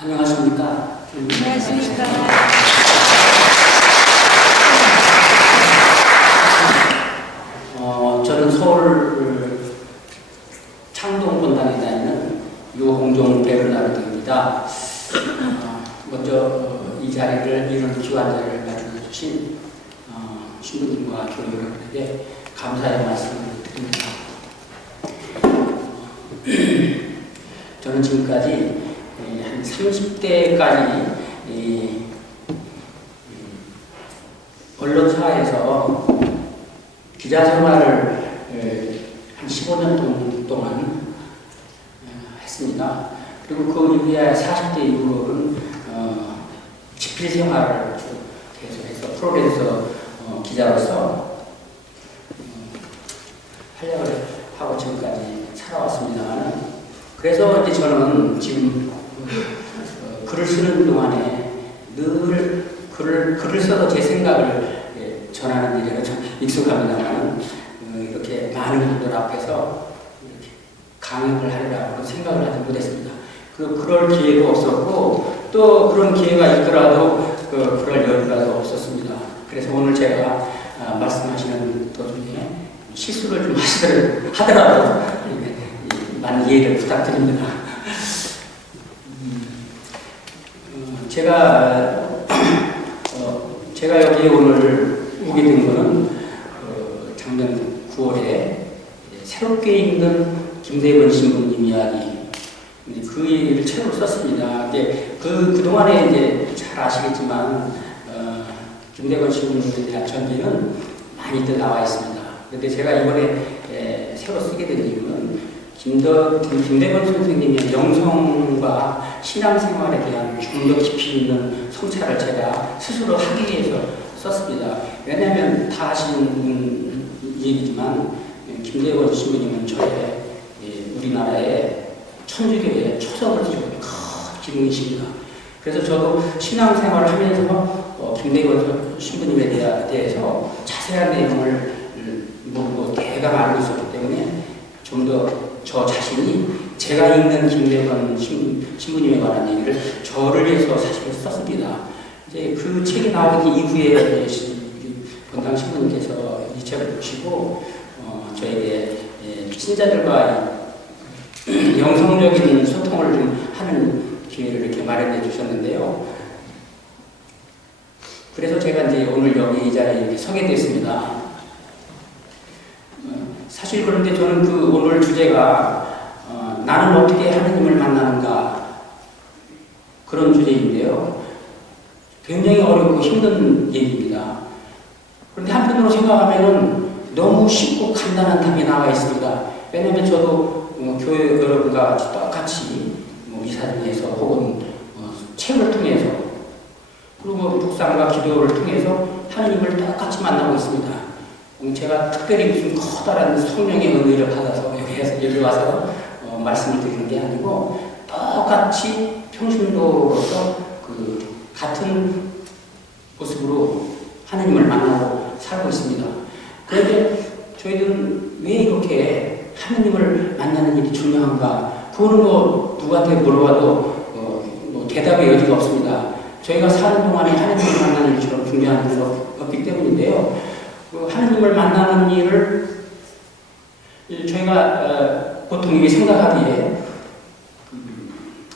안녕하십니까. 안녕하십니까. 저는 서울 창동 본당에 다니는 유홍종 베르나르드입니다. 먼저 이 자리를 이런 귀한 자리를 마련해 주신 신부님과 교회 여러분에게 감사의 말씀을 드립니다. 저는 지금까지 한 30대까지 언론사에서 기자 생활을 한 15년 동안 했습니다. 그리고 그 이후에 40대 이후로는 집필 생활을 계속해서 프로그래서 기자로서 활약을 하고 지금까지 살아왔습니다만, 그래서 이제 저는 지금 글을 쓰는 동안에 늘 글을 써서 제 생각을 전하는 일에는 좀 익숙합니다만, 이렇게 많은 분들 앞에서 이렇게 강연을 하리라고 생각을 하지 못했습니다. 그럴 기회도 없었고, 또 그런 기회가 있더라도 그럴 여유가 없었습니다. 그래서 오늘 제가 말씀하시는 도중에 실수를 좀 하더라도 많은 이해를 부탁드립니다. 제가 여기 오늘 오게 된 거는 작년 9월에 새롭게 읽는 김대건 신부님 이야기, 그 얘기를 책으로 썼습니다. 그동안에 이제 잘 아시겠지만 김대건 신부님에 대한 전기는 많이들 나와 있습니다. 그런데 제가 이번에 새로 쓰게 된 이유는 김대건 선생님의 영성과 신앙생활에 대한 좀 더 깊이 있는 성찰을 제가 스스로 하기 위해서 썼습니다. 왜냐하면 다 아시는 얘기지만 김대건 신부님은 저의 우리나라의 천주교의 초석을 지은 큰 기둥이십니다. 그래서 저도 신앙생활을 하면서 김대건 신부님에 대해서 자세한 내용을 모르고 대강 알고 있었기 때문에 좀 더 저 자신이 제가 읽는 김대건 신부님에 관한 얘기를 저를 위해서 사실 썼습니다. 이제 그 책이 나오기 이후에 본당 신부님께서 이 책을 보시고 저에게 신자들과 영성적인 소통을 좀 하는 기회를 이렇게 마련해 주셨는데요. 그래서 제가 이제 오늘 여기 이 자리에 서게 됐습니다. 사실 그런데 저는 오늘 주제가 나는 어떻게 하느님을 만나는가, 그런 주제인데요. 굉장히 어렵고 힘든 얘기입니다. 그런데 한편으로 생각하면 너무 쉽고 간단한 답이 나와 있습니다. 왜냐하면 저도 교회 여러분과 똑같이 미사진에서 혹은 책을 통해서 그리고 묵상과 기도를 통해서 하느님을 똑같이 만나고 있습니다. 제가 특별히 무슨 커다란 성령의 은혜를 받아서 여기 와서 말씀을 드리는 게 아니고 똑같이 평신도로서 같은 모습으로 하느님을 만나고 살고 있습니다. 그런데 저희들은 왜 이렇게 하느님을 만나는 일이 중요한가? 그거는 누구한테 물어봐도 대답의 여지가 없습니다. 저희가 사는 동안에 하느님을 만나는 일처럼 중요한 일은 없기 때문인데요. 하느님을 만나는 일을 저희가 보통 이게 생각하기에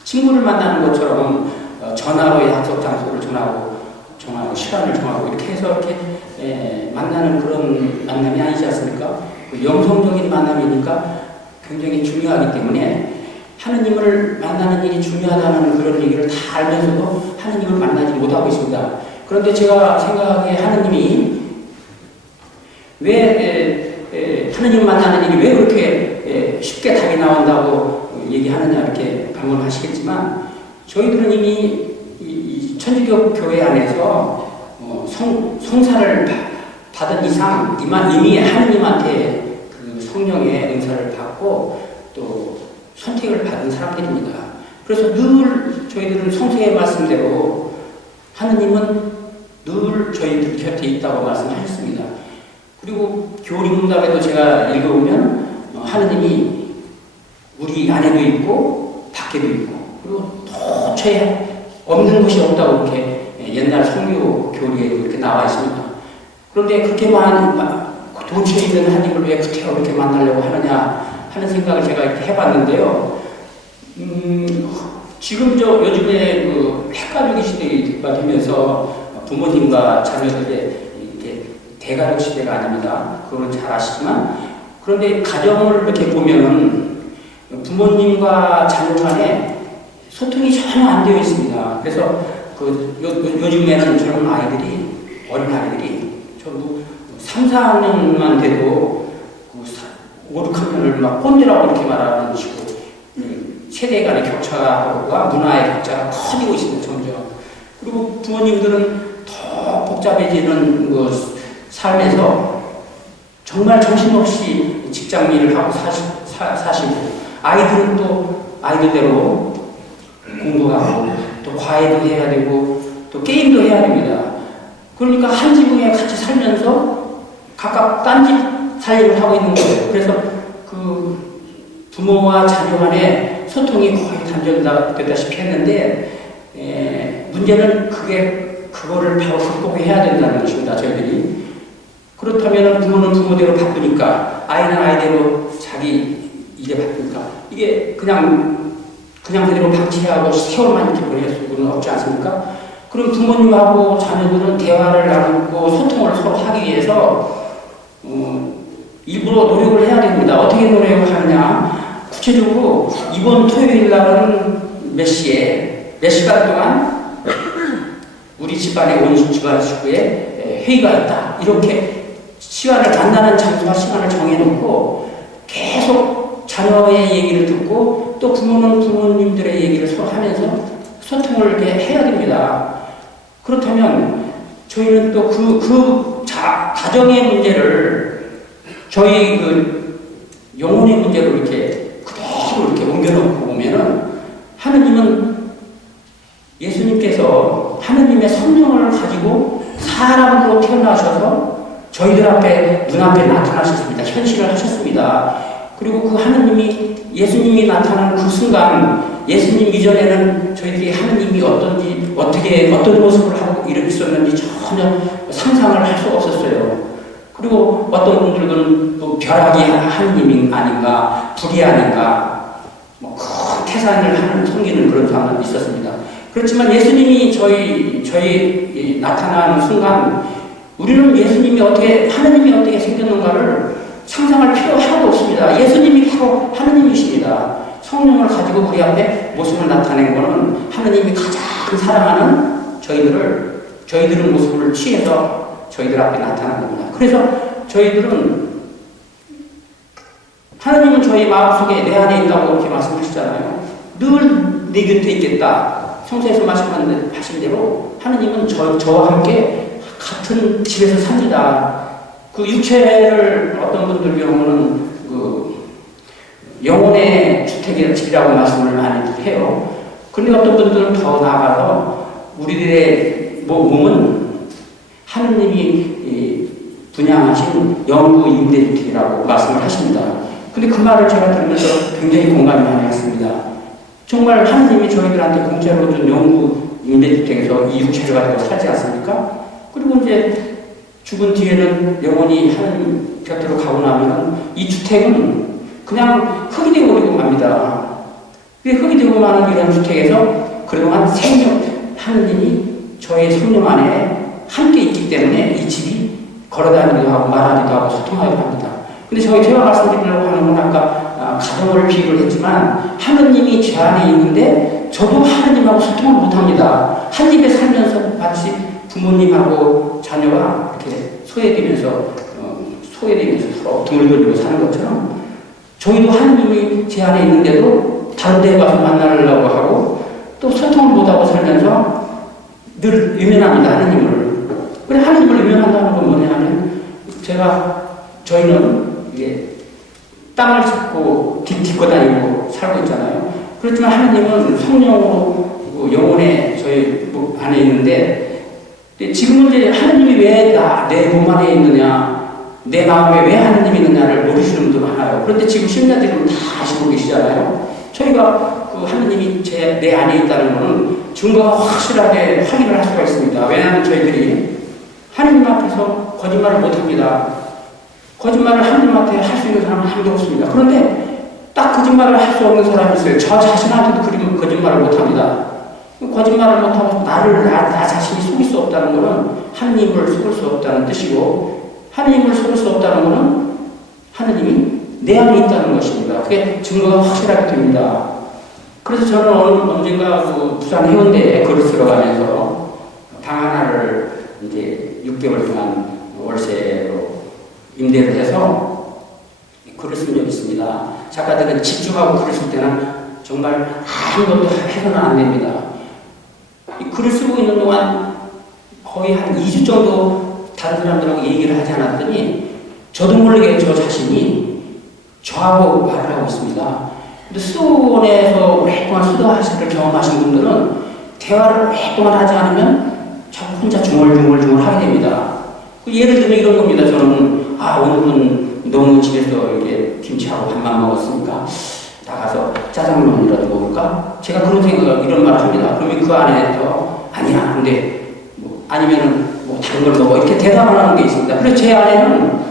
친구를 만나는 것처럼 전화로 약속 장소를 정하고 시간을 정하고 이렇게 해서 이렇게 만나는 그런 만남이 아니지 않습니까? 영성적인 만남이니까 굉장히 중요하기 때문에 하느님을 만나는 일이 중요하다는 그런 얘기를 다 알면서도 하느님을 만나지 못하고 있습니다. 그런데 제가 생각하기에 하느님이 왜 하느님 만나는 일이 왜 그렇게 쉽게 답이 나온다고 얘기하느냐 이렇게 반문하시겠지만, 저희들은 이미 이 천주교 교회 안에서 성사를 받은 이상 이미 하느님한테 성령의 은사를 받고 또 선택을 받은 사람들입니다. 그래서 늘 저희들은 성서의 말씀대로 하느님은 늘 저희들 곁에 있다고 말씀하셨습니다. 그리고 교리문답에도 제가 읽어보면 하느님이 우리 안에도 있고 밖에도 있고 그리고 도처에 없는 곳이 없다고 이렇게 옛날 성교 교리에 이렇게 나와 있습니다. 그런데 그렇게만 도처에 있는 하나님을 왜 구태여 그렇게 만나려고 하느냐 하는 생각을 제가 이렇게 해봤는데요. 지금 요즘에 그 핵가족 시대가 되면서 부모님과 자녀들의 이렇게 대가족 시대가 아닙니다. 그건 잘 아시지만, 그런데 가정을 이렇게 보면은 부모님과 자녀 간에 소통이 전혀 안 되어 있습니다. 그래서 요즘에는 젊은 아이들이, 어린 아이들이 전부 3, 4학년만 돼도 5, 6학년을 막 꼰대라고 이렇게 말하는 식으로 세대 간의 격차와 문화의 격차가 커지고 있습니다, 점점. 그리고 부모님들은 더 복잡해지는 삶에서 정말 정신없이 직장일을 하고 사시고, 아이들은 또 아이들대로 공부하고, 또 과외도 해야 되고, 또 게임도 해야 됩니다. 그러니까 한 지붕에 같이 살면서 각각 딴집 살림을 하고 있는 거예요. 그래서 그 부모와 자녀 간의 소통이 거의 단절됐다시피 했는데, 문제는 그거를 바로 극복해야 된다는 것입니다, 저희들이. 그렇다면 부모는 부모대로 바쁘니까, 아이는 아이대로 자기 일에 바쁘니까, 이게 그냥 그대로 방치하고 세월만 이렇게 보낼 수는 없지 않습니까? 그럼 부모님하고 자녀들은 대화를 나누고 소통을 서로 하기 위해서, 일부러 노력을 해야 됩니다. 어떻게 노력을 하느냐? 구체적으로 이번 토요일 날은 몇 시간 동안 우리 집안에 온 집안 식구에 회의가 있다. 이렇게 만나는 장소와 시간을 정해놓고 계속 자녀의 얘기를 듣고 또 부모는 부모님들의 얘기를 서로 하면서 소통을 이렇게 해야 됩니다. 그렇다면 저희는 또 가정의 문제를 저희 영혼의 문제로 이렇게 그대로 이렇게 옮겨놓고 보면은, 하느님은 예수님께서 하느님의 성령을 가지고 사람으로 태어나셔서 저희들 앞에, 눈앞에 나타나셨습니다. 현실을 하셨습니다. 그리고 그 예수님이 나타나는 그 순간, 예수님 이전에는 저희들이 하느님이 어떤 모습을 하고 있었는지 전혀 상상을 할 수가 없었어요. 그리고 어떤 분들은 또 벼락이 하느님이 아닌가, 불이 아닌가, 큰 태산을 섬기는 그런 사람도 있었습니다. 그렇지만 예수님이 저희 나타나는 순간, 우리는 하느님이 어떻게 생겼는가를 상상할 필요 하나도 없습니다. 예수님이 바로 하느님이십니다. 성령을 가지고 우리 앞에 모습을 나타낸 것은 하느님이 가장 사랑하는 저희들은 모습을 취해서 저희들 앞에 나타난 겁니다. 그래서 하나님은 저희 마음속에 내 안에 있다고 이렇게 말씀하시잖아요. 늘 내 곁에 있겠다. 성서에서 말씀하신 대로 하나님은 저와 함께 같은 집에서 삽니다. 그 육체를 어떤 분들 경우는 영혼의 집이라고 말씀을 많이 해요. 그런데 어떤 분들은 더 나아가서 우리들의 몸은 하느님이 분양하신 영구 임대주택이라고 말씀을 하십니다. 근데 그 말을 제가 들으면서 굉장히 공감이 많이 했습니다. 정말 하느님이 저희들한테 공짜로 준 영구 임대주택에서 이 육체를 가지고 살지 않습니까? 그리고 이제 죽은 뒤에는 영원히 하느님 곁으로 가고 나면 이 주택은 그냥 흙이 되어버리고 맙니다. 흙이 되고 마는 이런 주택에서 그동안 하느님이 저의 성령 안에 함께 있기 때문에 이 집이 걸어다니기도 하고 말하기도 하고 소통하기도 합니다. 근데 제가 말씀드리려고 하는 건 아까 가정을 비유를 했지만, 하느님이 제 안에 있는데 저도 하느님하고 소통을 못합니다. 한 집에 살면서 마치 부모님하고 자녀가 이렇게 소외되면서 서로 등을 돌리고 사는 것처럼, 저희도 하느님이 제 안에 있는데도 다른 데 가서 만나려고 하고 또 소통을 못하고 살면서 늘 외면합니다, 하느님을. 그래, 하느님을 외면한다는 건 뭐냐면, 저희는 이게 땅을 짚고 딛고 다니고 살고 있잖아요. 그렇지만 하느님은 성령으로 영혼에 저희 안에 있는데, 지금은 이제 하느님이 왜 내 몸 안에 있느냐, 내 마음에 왜 하느님이 있느냐를 모르시는 분들 많아요. 그런데 지금 신자들은 다 아시고 계시잖아요. 저희가 그 하느님이 내 안에 있다는 것은 증거가 확실하게 확인을 할 수가 있습니다. 왜냐하면 저희들이 하느님 앞에서 거짓말을 못합니다. 거짓말을 하느님한테 할 수 있는 사람은 아무도 없습니다. 그런데 딱 거짓말을 할 수 없는 사람이 있어요. 저 자신한테도 그리고 거짓말을 못합니다. 거짓말을 못하고 나 자신이 속일 수 없다는 것은 하느님을 속을 수 없다는 뜻이고, 하느님을 속을 수 없다는 것은 하느님이 내 안에 있다는 것입니다. 그게 증거가 확실하게 됩니다. 그래서 저는 언젠가 그 부산 해운대에 글을 쓰러 가면서 방 하나를 이제 6개월 동안 월세로 임대를 해서 글을 쓴 적이 있습니다. 작가들은 집중하고 글을 쓸 때는 정말 아무것도 해서는 안 됩니다. 이 글을 쓰고 있는 동안 거의 한 2주 정도 다른 사람들하고 얘기를 하지 않았더니 저도 모르게 저 자신이 저하고 말을 하고 있습니다. 근데 수도원에서 오랫동안 수도하시를 경험하신 분들은 대화를 오랫동안 하지 않으면 자꾸 혼자 중얼중얼 하게 됩니다. 예를 들면 이런 겁니다. 저는 오늘은 너무 집에서 이렇게 김치하고 밥만 먹었으니까 나가서 짜장면이라도 먹을까? 제가 그런 생각, 이런 말을 합니다. 그러면 그 안에서 아니야, 근데 아니면은 다른 걸 먹어, 이렇게 대답을 하는 게 있습니다. 그래서 제 안에는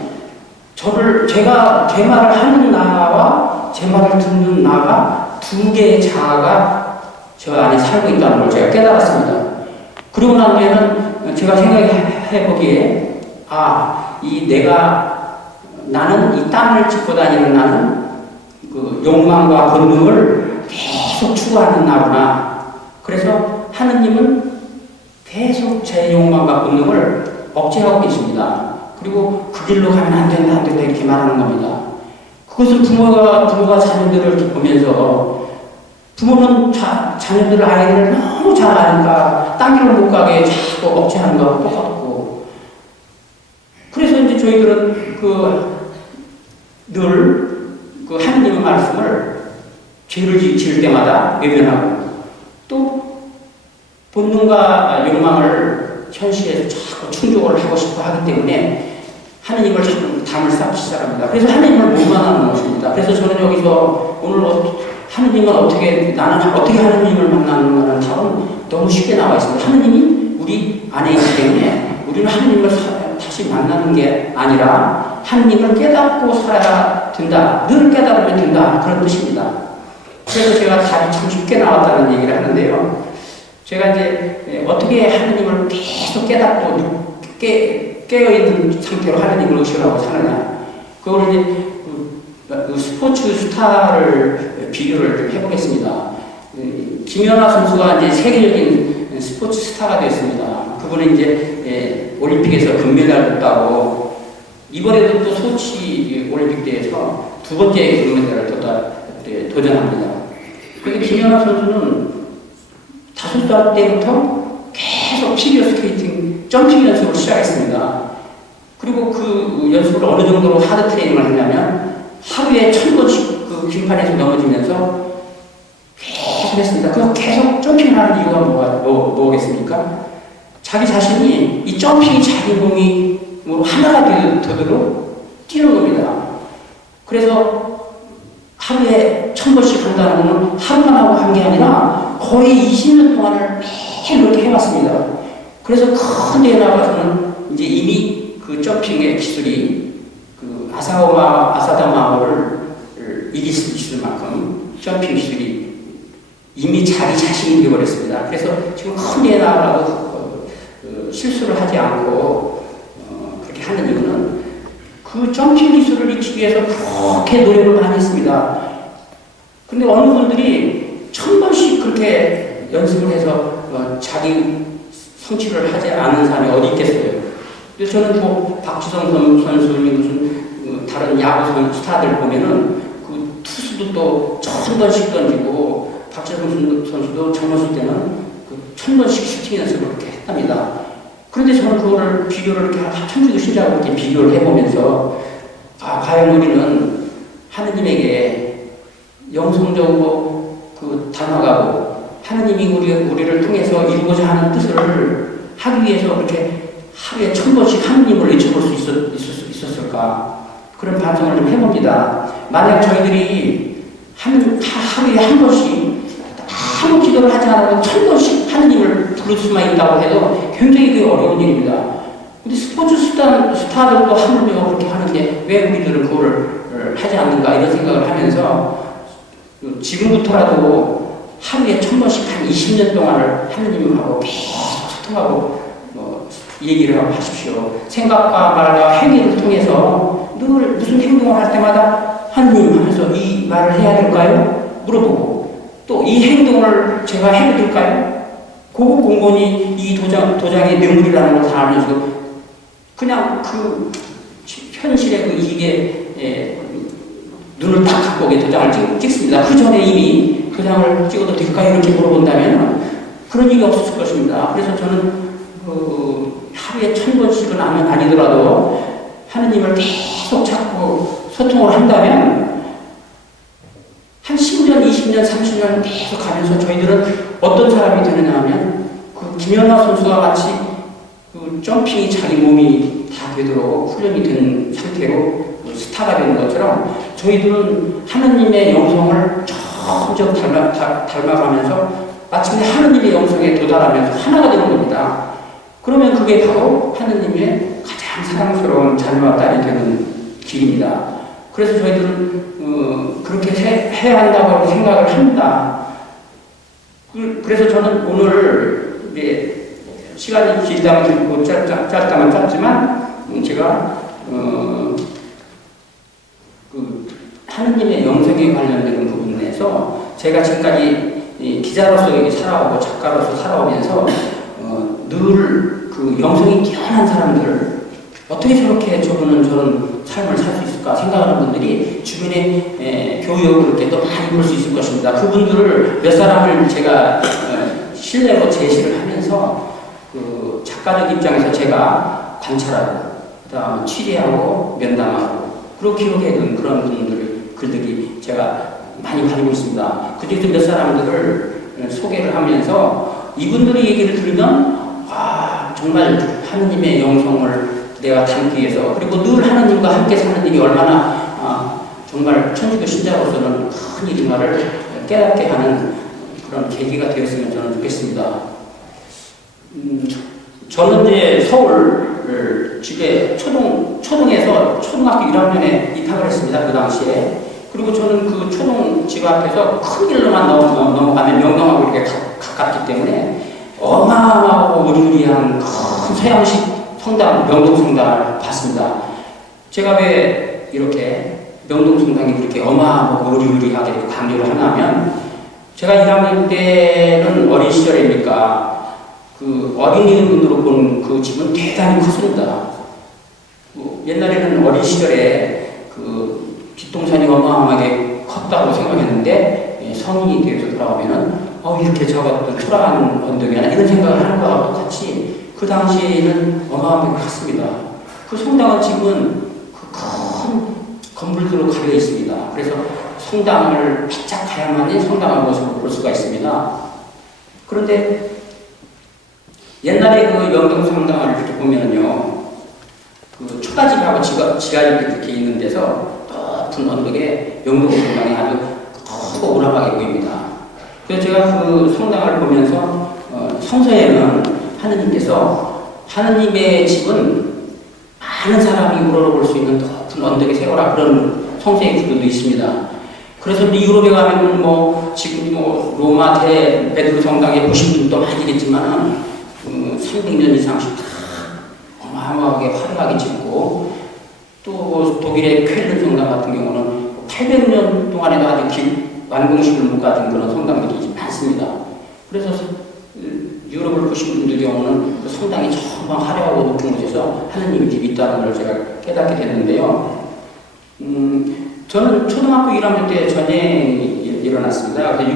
제가 제 말을 하는 나와 제 말을 듣는 나가 두 개의 자아가 저 안에 살고 있다는 걸 제가 깨달았습니다. 그러고 난 뒤에는 제가 생각해 보기에 나는 이 땅을 짚고 다니는 나는 그 욕망과 본능을 계속 추구하는 나구나. 그래서 하느님은 계속 제 욕망과 본능을 억제하고 계십니다. 그리고 그 길로 가면 안 된다 이렇게 말하는 겁니다. 그것은 부모가 자녀들을 이렇게 보면서 부모는 자녀들 아이를 너무 잘 아니까 딴 길로 못 가게 자꾸 억제하는 거하고 똑같고, 그래서 이제 저희들은 늘 하느님의 말씀을 죄를 지을 때마다 외면하고 또 본능과 욕망을 현실에서 자꾸 충족을 하고 싶어 하기 때문에 하느님을 자꾸 담을 쌓기 시작합니다. 그래서 하느님을 무만하는 것입니다. 그래서 저는 여기서 오늘 나는 어떻게 하느님을 만나는가라는 답은 너무 쉽게 나와 있습니다. 하느님이 우리 안에 있기 때문에 우리는 하느님을 다시 만나는 게 아니라 하느님을 깨닫고 살아야 된다. 늘 깨달으면 된다. 그런 뜻입니다. 그래서 제가 답이 참 쉽게 나왔다는 얘기를 하는데요. 제가 이제 어떻게 하느님을 계속 깨닫고 깨어있는 상태로 하느님을 의식하고 사느냐. 그걸 이제 스포츠 스타를 비교를 좀 해보겠습니다. 김연아 선수가 이제 세계적인 스포츠 스타가 되었습니다. 그분은 이제 올림픽에서 금메달을 따고 이번에도 또 소치 올림픽 대회에서 두 번째 금메달을 도전합니다. 그런데 김연아 선수는 5살 때부터 계속 피겨 스케이팅 점핑 연습을 시작했습니다. 그리고 그 연습을 어느 정도로 하드 트레이닝을 했냐면 하루에 1000번씩 그 빙판에서 넘어지면서 계속 했습니다. 그래서 계속 점핑하는 이유가 뭐겠습니까? 자기 자신이 이 점핑이 자기 몸이 하나가 되도록 뛰는 겁니다. 그래서 하루에 1000번씩 한다는 건 하루만 하고 한 게 아니라 거의 20년 동안을 매일 그렇게 해왔습니다. 그래서 큰 데에 나가서는 이제 이미 그 점핑의 기술이 그 아사다마오를 이길 수 있을 만큼 점핑 기술이 이미 자기 자신이 되어버렸습니다. 그래서 지금 큰 데에 나가도 실수를 하지 않고 그렇게 하는 이유는 그 점핑 기술을 익히기 위해서 그렇게 노력을 많이 했습니다. 근데 어느 분들이 1000번씩 그렇게 연습을 해서 자기 성취를 하지 않은 사람이 어디 있겠어요. 그래서 저는 박지성 선수님 무슨 다른 야구 스타들 보면은 그 투수도 또 1000번씩 던지고 박지성 선수도 젊었을 때는 그 1000번씩 슈팅 연습을 그렇게 했답니다. 그런데 저는 그거를 비교를 이렇게 천주교 신자하고 이렇게 비교를 해보면서 과연 우리는 하느님에게 영성적으로 닮아가고 하느님이 우리를 통해서 이루고자 하는 뜻을 하기 위해서 그렇게 하루에 1000번씩 하느님을 외쳐볼 수 있었을까? 그런 반성을 좀 해봅니다. 만약 저희들이 하루에 한 번씩 하루 기도를 하지 않아도 1000번씩 하느님을 부를 수만 있다고 해도 굉장히 그 어려운 일입니다. 우리 스포츠 스타들도 하물며 그렇게 하는데 왜 우리들은 그걸 하지 않는가 이런 생각을 하면서 지금부터라도 하루에 1000번씩 한 20년 동안을 하느님하고 계속 소통하고 얘기를 하고 하십시오. 생각과 말과 행위를 통해서 늘 무슨 행동을 할 때마다 하느님 하면서 이 말을 해야 될까요? 물어보고 또 이 행동을 제가 해도 될까요? 그거 공무원이 이 도장의 뇌물이라는 걸 다 알면서 그냥 그 현실의 그 이익에 눈을 딱 갖고 도장을 찍습니다. 그 전에 이미 도장을 찍어도 될까요? 이렇게 물어본다면 그런 일이 없었을 것입니다. 그래서 저는 하루에 1000번씩은 아니더라도 하느님을 계속 찾고 소통을 한다면 한 10년, 20년, 30년 계속 가면서 저희들은 어떤 사람이 되느냐 하면 그 김연아 선수가 마치 그 점핑이 자기 몸이 다 되도록 훈련이 된 상태로 스타가 되는 것처럼 저희들은 하느님의 영성을 점점 닮아가면서 마침내 하느님의 영성에 도달하면서 하나가 되는 겁니다. 그러면 그게 바로 하느님의 가장 사랑스러운 자녀와 딸이 되는 길입니다. 그래서 저희들은 그렇게 해야 한다고 생각을 합니다. 그래서 저는 오늘 이제 시간이 길다면 길고 짧다면 짧지만 제가 그 하느님의 영성에 관련된 부분에서 제가 지금까지 기자로서 살아오고 작가로서 살아오면서 늘 그 영성이 뛰어난 사람들 어떻게 저렇게 저분은 저런 삶을 살 수 있을까 생각하는 분들이 주변에 교육을 이렇게 또 많이 볼 수 있을 것입니다. 그분들을 몇 사람을 제가 실내로 제시를 하면서 그 작가적 입장에서 제가 관찰하고 그다음 취재하고 면담하고 그리고 기록해둔 그런 분들 글들이 제가 많이 가지고 있습니다. 그중에서 몇 사람들을 소개를 하면서 이분들의 얘기를 들으면 정말 하느님의 영성을 내가 담기 위해서 그리고 늘 하느님과 함께 사는 일이 얼마나 정말 천주교 신자로서는 큰 일인가를 깨닫게 하는 그런 계기가 되었으면 저는 좋겠습니다. 저는 이제 서울 집에 초동에서 초등학교 1학년에 입학을 했습니다. 그 당시에. 그리고 저는 그 초동 집 앞에서 큰 길로만 넘어가면 명동하고 이렇게 가깝기 때문에 어마어마하고 의리의리한 큰 서양식 성당, 명동성당을 봤습니다. 제가 왜 이렇게 명동성당이 그렇게 어마어마하고 의리의리하게 강조를 하냐면 제가 1학년 때는 어린 시절이니까 그 어린이분으로 본 그 집은 대단히 컸습니다. 옛날에는 어린 시절에 그 뒷동산이 어마어마하게 컸다고 생각했는데 성인이 되어서 돌아오면은 이렇게 작았던 초라한 언덕이나 이런 생각을 하는 거와 똑같이 그 당시에는 어마어마하게 컸습니다. 그 성당은 지금은 그 큰 건물들로 가려 있습니다. 그래서 성당을 바짝 가야만이 성당의 모습을 볼 수가 있습니다. 그런데 옛날에 그 명동성당을 이렇게 보면요, 그 초가집하고 지하집이 이렇게 있는 데서 높은 언덕에 명동성당이 아주 크고 우람하게 보입니다. 그래서 제가 그 성당을 보면서 성서에는 하느님께서 하느님의 집은 많은 사람이 우러러볼 수 있는 높은 언덕에 세워라 그런 성서의 구조도 있습니다. 그래서 유럽에 가면 지금 로마 베드로 성당에 보신 분도 많이 있겠지만 300년 이상씩 다 어마어마하게 화려하게 짓고 또 독일의 쾰른 성당 같은 경우는 800년 동안에도 아직 완공식을 못 가진 그런 성당들이 많습니다. 그래서 유럽을 보신 분들 경우는 그 성당이 정말 화려하고 높은 곳에서 하느님의 집이 있다는 걸 제가 깨닫게 됐는데요. 저는 초등학교 1학년 때 전쟁이 일어났습니다. 그래서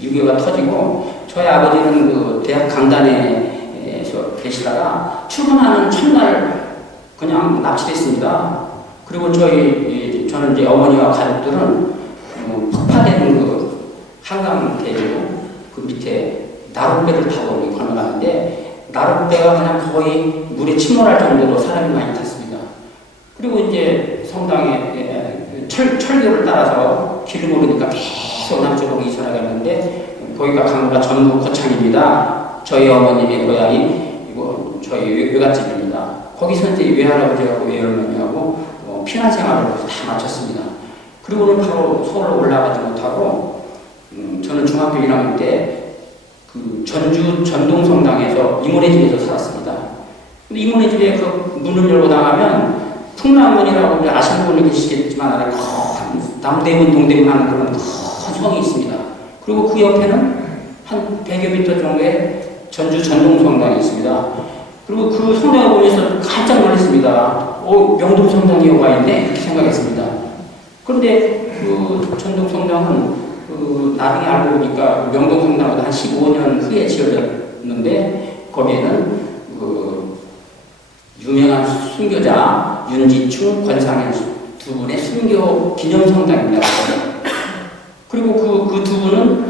6.25가 터지고 저희 아버지는 그 대학 강단에서 계시다가 출근하는 첫날 그냥 납치됐습니다. 그리고 저는 이제 어머니와 가족들은 폭파된 그 한강 대로 그 밑에 나룻배를 타고 건너가는데 나룻배가 그냥 거의 물에 침몰할 정도로 사람이 많이 탔습니다. 그리고 이제 성당에 철교를 따라서 길을 모르니까 계속 남쪽으로 이사를 갔는데 거기가 강원도 전북 고창입니다. 저희 어머님의 고향이 이거 저희 외갓집입니다. 거기서 이제 외할아버지하고 외할머니하고 피난 생활을 다 마쳤습니다. 그리고는 바로 서울로 올라가지 못하고 저는 중학교 1학년 때 그 전주 전동성당에서 이모네 집에서 살았습니다. 근데 이모네 집에 그 문을 열고 나가면 풍남문이라고 아시는 분이 계시겠지만 남대문 동대문 하는 그런 큰 성이 있습니다. 그리고 그 옆에는 한 100여 미터 정도의 전주 전동성당이 있습니다. 그리고 그 성당을 보면서 깜짝 놀랐습니다. 명동성당이 와 있네? 이렇게 생각했습니다. 그런데 그 전동성당은 나중에 알고 보니까 명동성당보다 한 15년 후에 지어졌는데 거기에는 유명한 순교자 윤지충, 권상현 두 분의 순교 기념성당입니다. 그리고 그 두 분은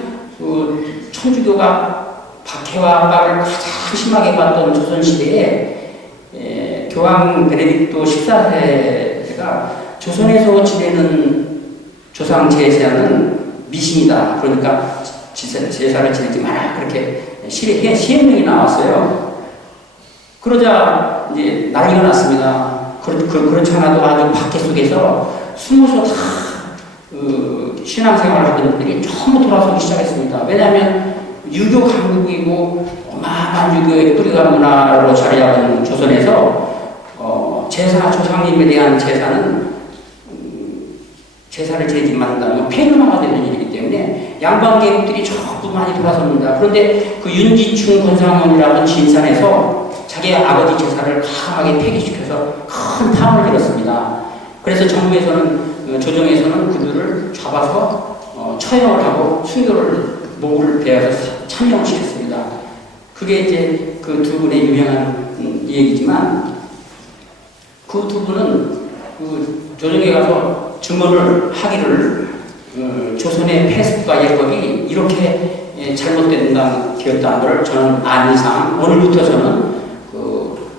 천주교가 박해와 압박을 가장 심하게 받던 조선시대에 교황 베네딕토 14세가 조선에서 지내는 조상 제사는 미신이다. 그러니까 제사를 지내지 마라. 그렇게 시행령이 나왔어요. 그러자 이제 난리가 났습니다. 그렇지 않아도 아주 박해 속에서 숨어서 다 신앙생활을 하던 분들이 전부 돌아서기 시작했습니다. 왜냐하면 유교 강국이고 어마어마한 유교의 뿌리가 문화로 자리 잡은 조선에서 제사, 조상님에 대한 제사를 지내지 말는다면 폐륜화가 되는 일이기 때문에 양반계급들이 전부 많이 돌아섭니다. 그런데 그 윤지충 권상현이라는 진산에서 자기 아버지 제사를 강하게 폐기시켜서 큰 탐을 들었습니다. 그래서 정부에서는 조정에서는 그들을 잡아서 처형을 하고 순교를 목을 베어서 참여를 시켰습니다. 그게 이제 그 두 분의 유명한 얘기지만 그 두 분은 그 조정에 가서 증언을 하기를 조선의 패습과 예법이 이렇게 잘못된다는 기였다는 걸 저는 안 이상 오늘부터 저는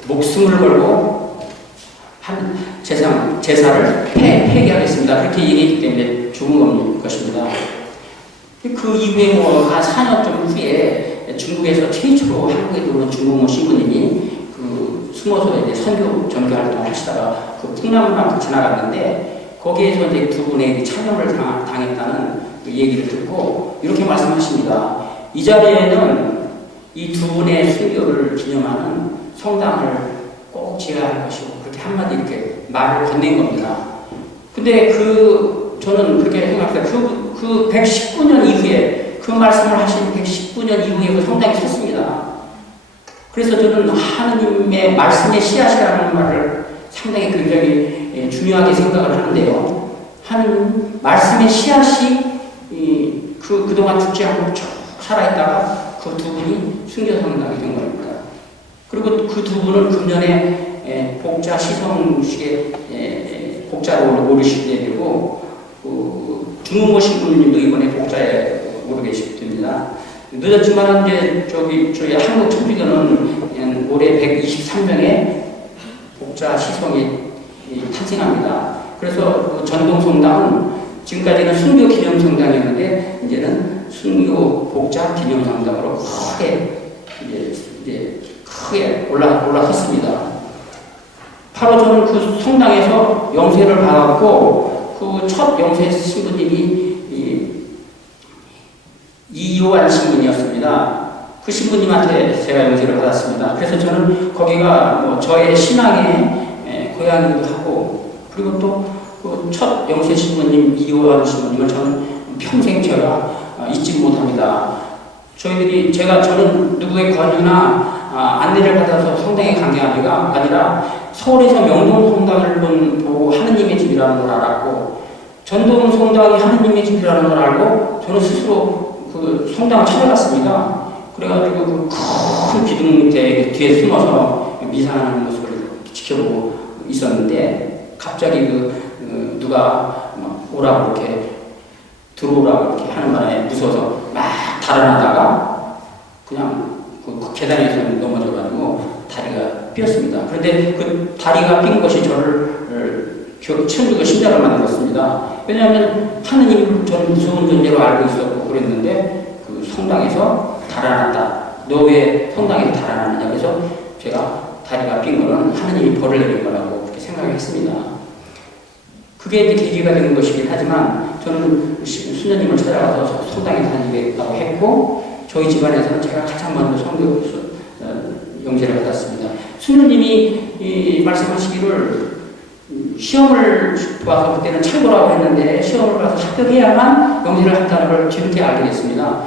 목숨을 걸고 한 제사를 폐기하겠습니다. 그렇게 얘기했기 때문에 죽은 것입니다. 그 이후에 한 4년쯤 후에 중국에서 최초로 한국에 들어온 중국모 신부님이 숨어서 이제 선교 전교 활동을 하시다가 그 풍남을 지나갔는데 거기에서 이제 두 분의 참여를 당했다는 그 얘기를 듣고 이렇게 말씀하십니다. 이 자리에는 이 두 분의 순교를 기념하는 성당을 꼭 지어야 할 것이고 그렇게 한마디 이렇게 말을 건넨 겁니다. 근데 저는 그렇게 생각해요. 그 119년 이후에 그 말씀을 하신 119년 이후에 그 성당이 섰습니다. 그래서 저는 하느님의 말씀의 씨앗이라는 말을 상당히 굉장히 중요하게 생각을 하는데요. 하느님 말씀의 씨앗이 그동안 죽지 않고 쭉 살아있다가 그 두 분이 순교성당이 된 겁니다. 그리고 그 두 분은 금년에 복자 시성식에 복자로 오르시게 되고 중국모 신부님도 이번에 복자에 오르게 됩니다. 늦었지만 이제 저희 한국 천주교는 올해 123명의 복자 시성이 탄생합니다. 그래서 그 전동성당은 지금까지는 순교 기념성당이었는데 이제는 순교 복자 기념성당으로 크게 크게 올라섰습니다. 바로 저는 그 성당에서 영세를 받았고 그 첫 영세 신부님이 이요한 신부님이었습니다. 그 신부님한테 제가 영세를 받았습니다. 그래서 저는 거기가 저의 신앙의 고향이기도 하고 그리고 또 그 첫 영세 신부님 이요한 신부님을 저는 평생 제가 잊지 못합니다. 저는 누구의 권유나 안내를 받아서 성당에 간 게 아니라 서울에서 명동성당을 보고 하느님의 집이라는 걸 알았고 전동성당이 하느님의 집이라는 걸 알고 저는 스스로 그 성당을 찾아갔습니다. 그래가지고 그 큰 기둥 밑에 뒤에 숨어서 미사하는 모습을 지켜보고 있었는데 갑자기 누가 오라고 이렇게 들어오라고 이렇게 하는 바람에 무서워서 막 달아나다가 그냥 그 계단에서 넘어져가지고 다리가 삐었습니다. 그런데 그 다리가 삔 것이 저를 천주교 신자로 만들었습니다. 왜냐하면 하느님 저는 무서운 존재로 알고 있었고 그랬는데 그 성당에서 달아났다. 너 왜 성당에서 달아났느냐. 그래서 제가 다리가 삔 거는 하느님이 벌을 내린 거라고 그렇게 생각했습니다. 그게 이제 계기가 되는 것이긴 하지만 저는 수녀님을 찾아가서 성당에 다니겠다고 했고 저희 집안에서는 제가 가장 먼저 성교 영제를 받았습니다. 수녀님이 말씀하시기를 시험을 봐서 그때는 철거라고 했는데 시험을 봐서 합격해야만 영제를 한다는 걸 지금께 알게 됐습니다.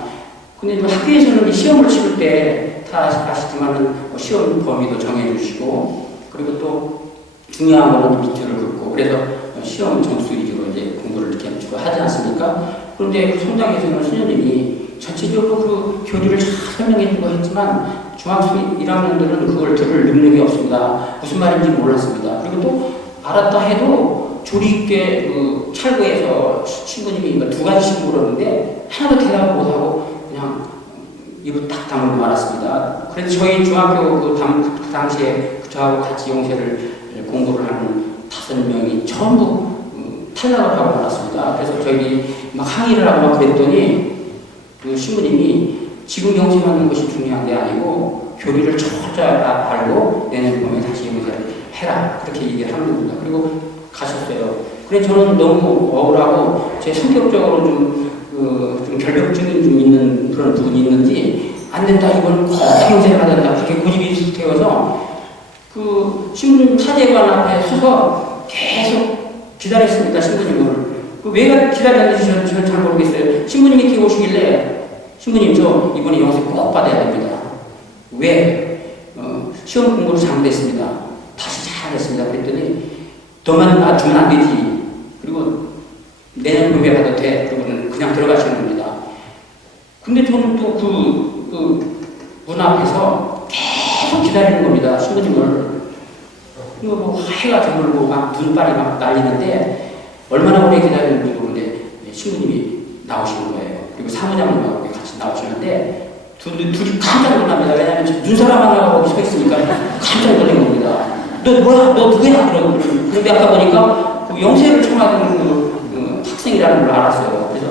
근데 학교에서는 시험을 치를 때 다 아시지만 시험 범위도 정해주시고 그리고 또 중요한 거는 밑줄을 긋고 그래서 시험 점수 위주로 이제 공부를 이렇게 주고 하지 않습니까? 그런데 그 성당에서는 수녀님이 전체적으로 그 교리를 잘 설명해주고 했지만 중학생 1학년들은 그걸 들을 능력이 없습니다. 무슨 말인지 몰랐습니다. 그리고 또 알았다 해도 조리 있게 그 찰구에서 신부님이 두 가지씩 물었는데 하나도 대답을 못하고 그냥 입을 딱 다물고 말았습니다. 그래서 저희 중학교 그 당시에 저하고 같이 영세를 공부를 하는 5명이 전부 탈락을 하고 말았습니다. 그래서 저희 막 항의를 하고 막 그랬더니 그 신부님이 지금 영세하는 것이 중요한 게 아니고 교리를 철저히 알고 내년 봄에 다시 영세를 해라. 그렇게 얘기를 하는 겁니다. 그리고 가셨어요. 그래서 저는 너무 억울하고 제 성격적으로 좀 결벽증이 좀 있는 그런 부분이 있는지 안 된다. 이건 꼭 영세를 받아야 된다. 그렇게 고집이 되어서 그 신부님 사제관 앞에 서서 계속 기다렸습니다. 신부님을. 왜 기다렸는지 저는 잘 모르겠어요. 신부님이 이렇게 오시길래 신부님 저 이번에 영세 꼭 받아야 됩니다. 왜? 시험 공부를 잘못했습니다. 다시 잘했습니다. 그랬더니 너만 맞추면 안 되지. 그리고 내년 봄에 받아도 돼. 그리고는 그냥 들어가시는 겁니다. 근데 저는 또 그 문 앞에서 계속 기다리는 겁니다. 신부님을. 이거 뭐 해가 저물고 막 눈발이 막 날리는데 얼마나 오래 기다리는지 모르는데 신부님이 나오시는 거예요. 그리고 사무장님하고 같이 나오시는데 둘이 깜짝 놀랍니다. 왜냐하면 눈사람 하나가 거기 서 있으니까 깜짝 놀란 겁니다. 너 뭐야? 너 누구야? 이러고. 그런데 아까 보니까 그 영세를 청하던 그 학생이라는 걸 알았어요. 그래서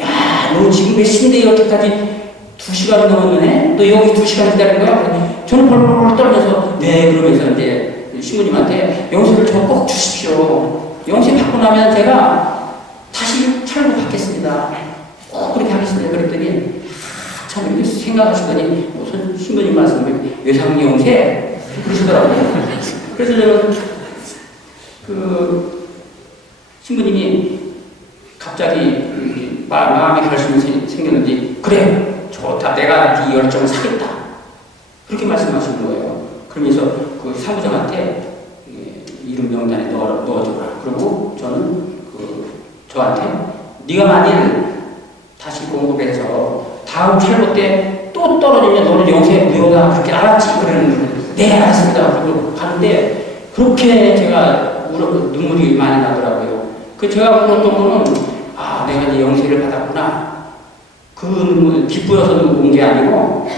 야, 너 지금 몇 시인데 여태까지 2시간이 넘었네? 너 여기 2시간 기다린 거야? 저는 벌벌 떨면서 네, 그러면서 이제 신부님한테 영세를 저 꼭 주십시오. 영세 받고 나면 제가 다시 철거 받겠습니다. 꼭 그렇게 하겠습니다. 그랬더니 참 이렇게 생각하시더니 신부님 말씀을 외상리 영세 그러시더라고요. 그래서 저는 그 신부님이 갑자기 마음의 결심이 생겼는지 그래 좋다 내가 네 열정을 사겠다 그렇게 말씀하시는 거예요. 그러면서 그 사무장한테 이름 명단에 넣어줘라. 그리고 저는 저한테 네가 만일 다시 공급해서 다음 철거 때 또 떨어지면 너는 영세 무효다 그렇게 알았지? 그러는 네 알았습니다. 그리고 가는데 그렇게 제가 눈물이 많이 나더라고요. 그 제가 울었던 거는 아 내가 이제 영세를 받았구나. 그 눈물 기쁘어서 온 게 아니고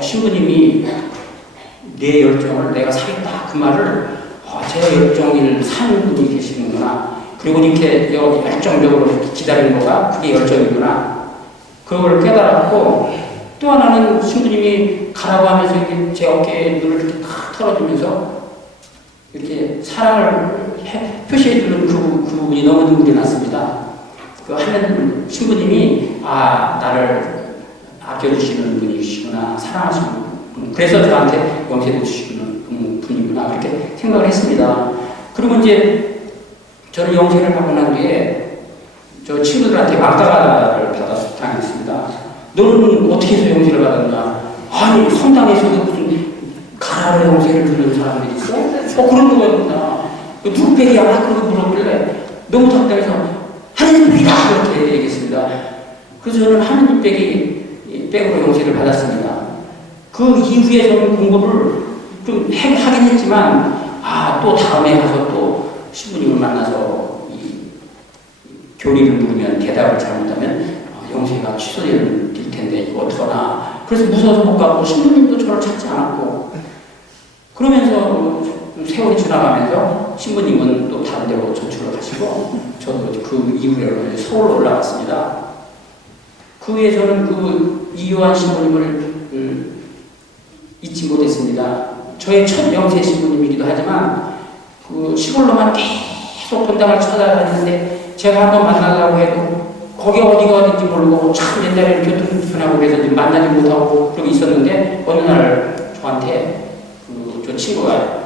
신부님이 내 열정을 내가 사겠다 그 말을 제 열정을 사는 분이 계시는구나. 그리고 이렇게 열정적으로 기다리는 거가 그게 열정이구나. 그걸 깨달았고 또 하나는 신부님이 가라고 하면서 이렇게 제 어깨에 눈을 이렇게 탁 털어주면서 이렇게 사랑을 표시해주는 그 부분이 너무 눈물이 났습니다. 그 하는 신부님이 아 나를 아껴주시는 분이시구나 사랑하시는 분 그래서 저한테 영세도 주시는 분이구나 그렇게 생각을 했습니다. 그리고 이제 저는 영세를 받고 난 뒤에 저 친구들한테 막다가를 받아서 당했습니다. 너는 어떻게 해서 영세를 받았나? 아니 성당에서도 무슨 가라로 영세를 듣는 사람들이 있어? 그런 거였구나. 누구 백이야? 그런 거 물어보길래 너무 답답해서 하느님 백이다 그렇게 얘기했습니다. 그래서 저는 하느님 백으로 영세를 받았습니다. 그 이후에 저는 공부를 좀 하긴 했지만 또 다음에 가서 또 신부님을 만나서 이 교리를 물으면 대답을 잘못하면 영세가 취소될 텐데 이거 어떡하나. 그래서 무서워서 못 가고 신부님도 저를 찾지 않았고 그러면서 세월이 지나가면서 신부님은 또 다른 데로 전출을 하시고 저도 그 이후에 서울로 올라갔습니다. 그 후에 저는 그 이요한 신부님을 잊지 못했습니다. 저의 첫 영세 신부님이기도 하지만 그 시골로만 계속 본당을 찾아다니는데 제가 한번 만나려고 해도 거기 어디가 어딘지 모르고 참 옛날에 교통 불편하고 그래서 만나지 못하고 그러고 있었는데 어느 날 저한테 저 친구가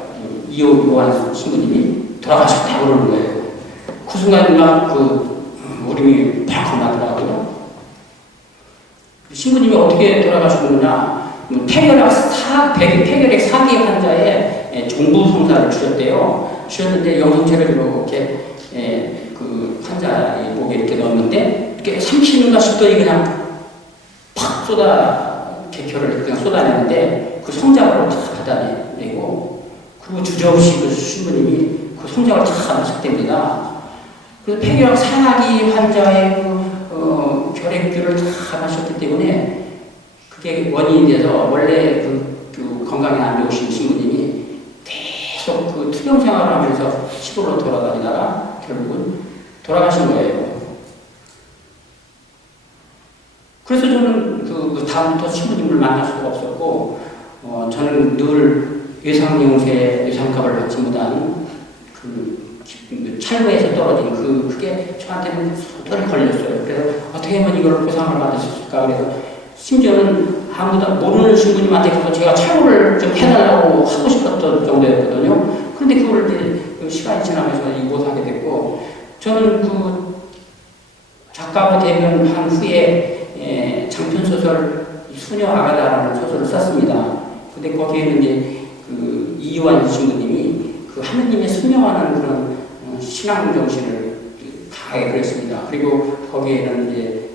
이요한 신부님이 돌아가셨다고 그러는 거예요. 그 순간 막 울음이 팍 나더라고요. 신부님이 어떻게 돌아가셨느냐, 폐결핵 사기 환자의 종부 성사를 주셨는데 영성체를 이렇게 그 환자의 목에 이렇게 넣었는데 이렇게 30년가 싶더니 그냥 팍 개혈을 그냥 쏟아내는데 그 성장으로 다 받아내고 그리고 주저없이 그 신부님이 그 성장을 다 마셨답니다. 그래서 폐결핵 사기 환자의 결핵균을 다 마셨기 때문에 그게 원인이 돼서 원래 그 건강에 안 좋으신 신부님이 계속 그 투병 생활을 하면서 시골로 돌아다니다가 결국은 돌아가신 거예요. 그래서 저는 그 다음부터 신부님을 만날 수가 없었고, 저는 늘 외상값을 받지 못한 그 찰거에서 떨어진 그게 저한테는 소설이 걸렸어요. 그래서 어떻게 하면 이걸 보상을 받을 수 있을까? 그래서 심지어는 아무도 모르는 신부님한테 가서 제가 찰거를 좀 해달라고 하고 싶었던 정도였거든요. 그런데 그걸 이제 시간이 지나면서 못하게 됐고, 저는 그 작가가 되면 한 후에 장편소설 수녀 아가다라는 소설을 썼습니다. 근데 거기에는 이제 그 이요한 신부님이 그 하느님의 순명하는 그런 신앙 정신을 강하게 그렸습니다. 그리고 거기에는 이제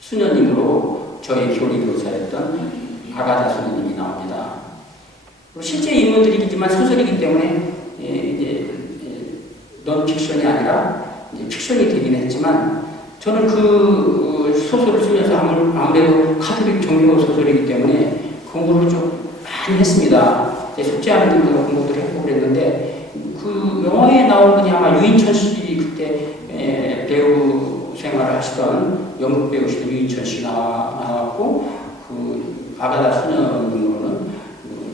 수녀님으로 저희 교리교사였던 아가다 수녀님이 나옵니다. 실제 인물들이지만 소설이기 때문에 이제 넌픽션이 아니라 이제 픽션이 되긴 했지만 저는 그 소설을 쓰면서 아무래도 카톨릭 종교 소설이기 때문에 공부를 좀 많이 했습니다. 속지 않은 분들 공부를 했고 그랬는데 그 영화에 나온 분이 아마 유인천 씨 그때 배우 생활을 하시던 연극 배우시던 유인천 씨가 나왔고 그 아가다 수녀님으로는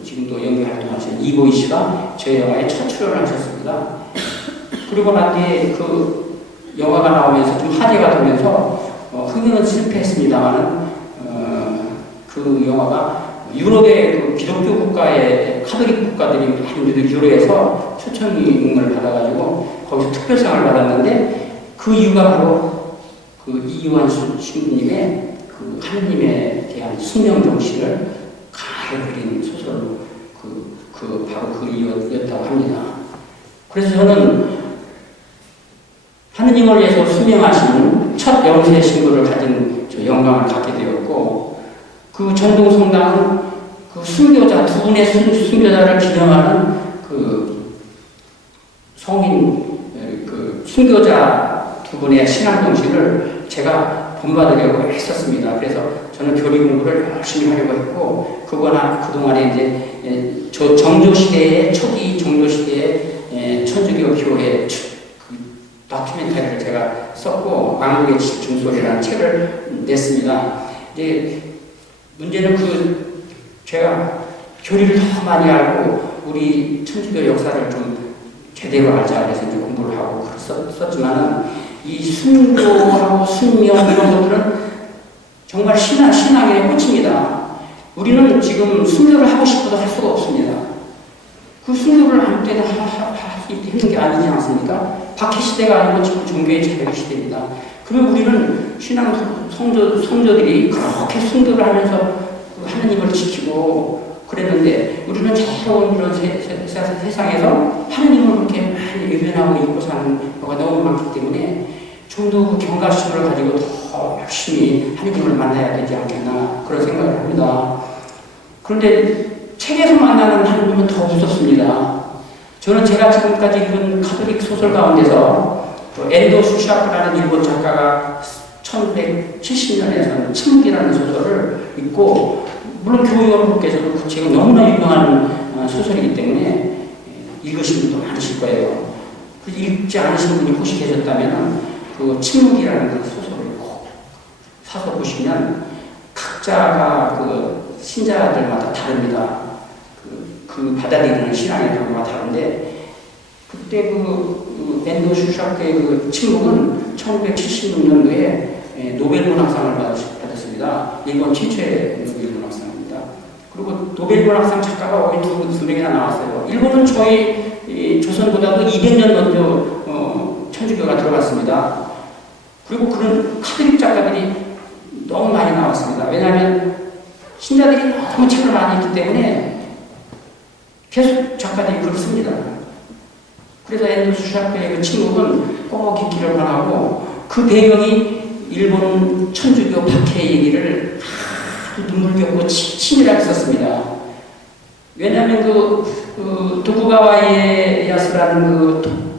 지금도 연기 활동하시는 이보희 씨가 저희 영화에 첫 출연을 하셨습니다. 그리고 난 뒤에 그 영화가 나오면서 좀 화제가 되면서 흥행은 실패했습니다만은 그 영화가 유럽의 그 기독교 국가의 카톨릭 국가들이 많이 유럽에서 초청임을 받아가지고 거기서 특별상을 받았는데 그 이유가 바로 그 이요한 신부님의 그 하느님에 대한 순명 정신을 강하게 그린 소설로 바로 그 이유였다고 합니다. 그래서 저는 하느님을 위해서 순명하시는 첫 영세 신부를 가진 영광을 갖게 되었고, 그 전동성당은 그 순교자, 두 분의 순교자를 기념하는 그 성인, 그 순교자 두 분의 신앙정신을 제가 본받으려고 했었습니다. 그래서 저는 교리 공부를 열심히 하려고 했고, 그동안에 이제 정조시대의, 초기 정조시대의 천주교 교회 다큐멘터리를 제가 썼고, 왕국의 중소리라는 책을 냈습니다. 이제 문제는 제가 교리를 더 많이 알고 우리 천주교 역사를 좀 제대로 알자 그래서 이제 공부를 하고 썼지만은 이 순교하고 순명 이런 것들은 정말 신앙의 꽃입니다. 우리는 지금 순교를 하고 싶어도 할 수가 없습니다. 그 순교를 아무 때나 하는 게 아니지 않습니까? 박해 시대가 아니고 지금 종교의 자유 시대입니다. 그러면 우리는 신앙 성도들이 그렇게 순교를 하면서 하느님을 지키고 그랬는데 우리는 자유로운 이런 세상에서 하느님을 그렇게 많이 외면하고 잊고 사는 경우가 너무 많기 때문에 좀 더 경각심을 가지고 더 열심히 하느님을 만나야 되지 않겠나 그런 생각을 합니다. 그런데 책에서 만나는 하느님은 더 무섭습니다. 저는 제가 지금까지 읽은 카톨릭 소설 가운데서 엔도 수샤크라는 일본 작가가 1970년에서는 침묵이라는 소설을 읽고, 물론 교육여러분께서도 그 책은 너무나 유명한 소설이기 때문에 읽으신 분도 많으실 거예요. 읽지 않으신 분이 혹시 계셨다면 그 침묵이라는 그 소설을 꼭 사서 보시면 각자가 그 신자들마다 다릅니다. 그 받아들이는 신앙의 경우가 다른데, 그때 그 앤드루 슈샤크의 그 친구는 1976년도에 노벨 문학상을 받았습니다. 일본 최초의 노벨 문학상입니다. 그리고 노벨 문학상 작가가 거의 두 명이나 나왔어요. 일본은 저희 조선보다도 200년 먼저 천주교가 들어갔습니다. 그리고 그런 카톨릭 작가들이 너무 많이 나왔습니다. 왜냐하면 신자들이 너무 책을 많이 읽기 때문에 계속 작가들이 글을 씁니다. 그래서 앤드루 슈샤크의 그 친구는 꼭 읽기를 바라고, 그 배경이 일본 천주교 박해 얘기를 아주 눈물겹고 친밀하게 썼습니다. 왜냐하면 그 도쿠가와 이에야스라는 그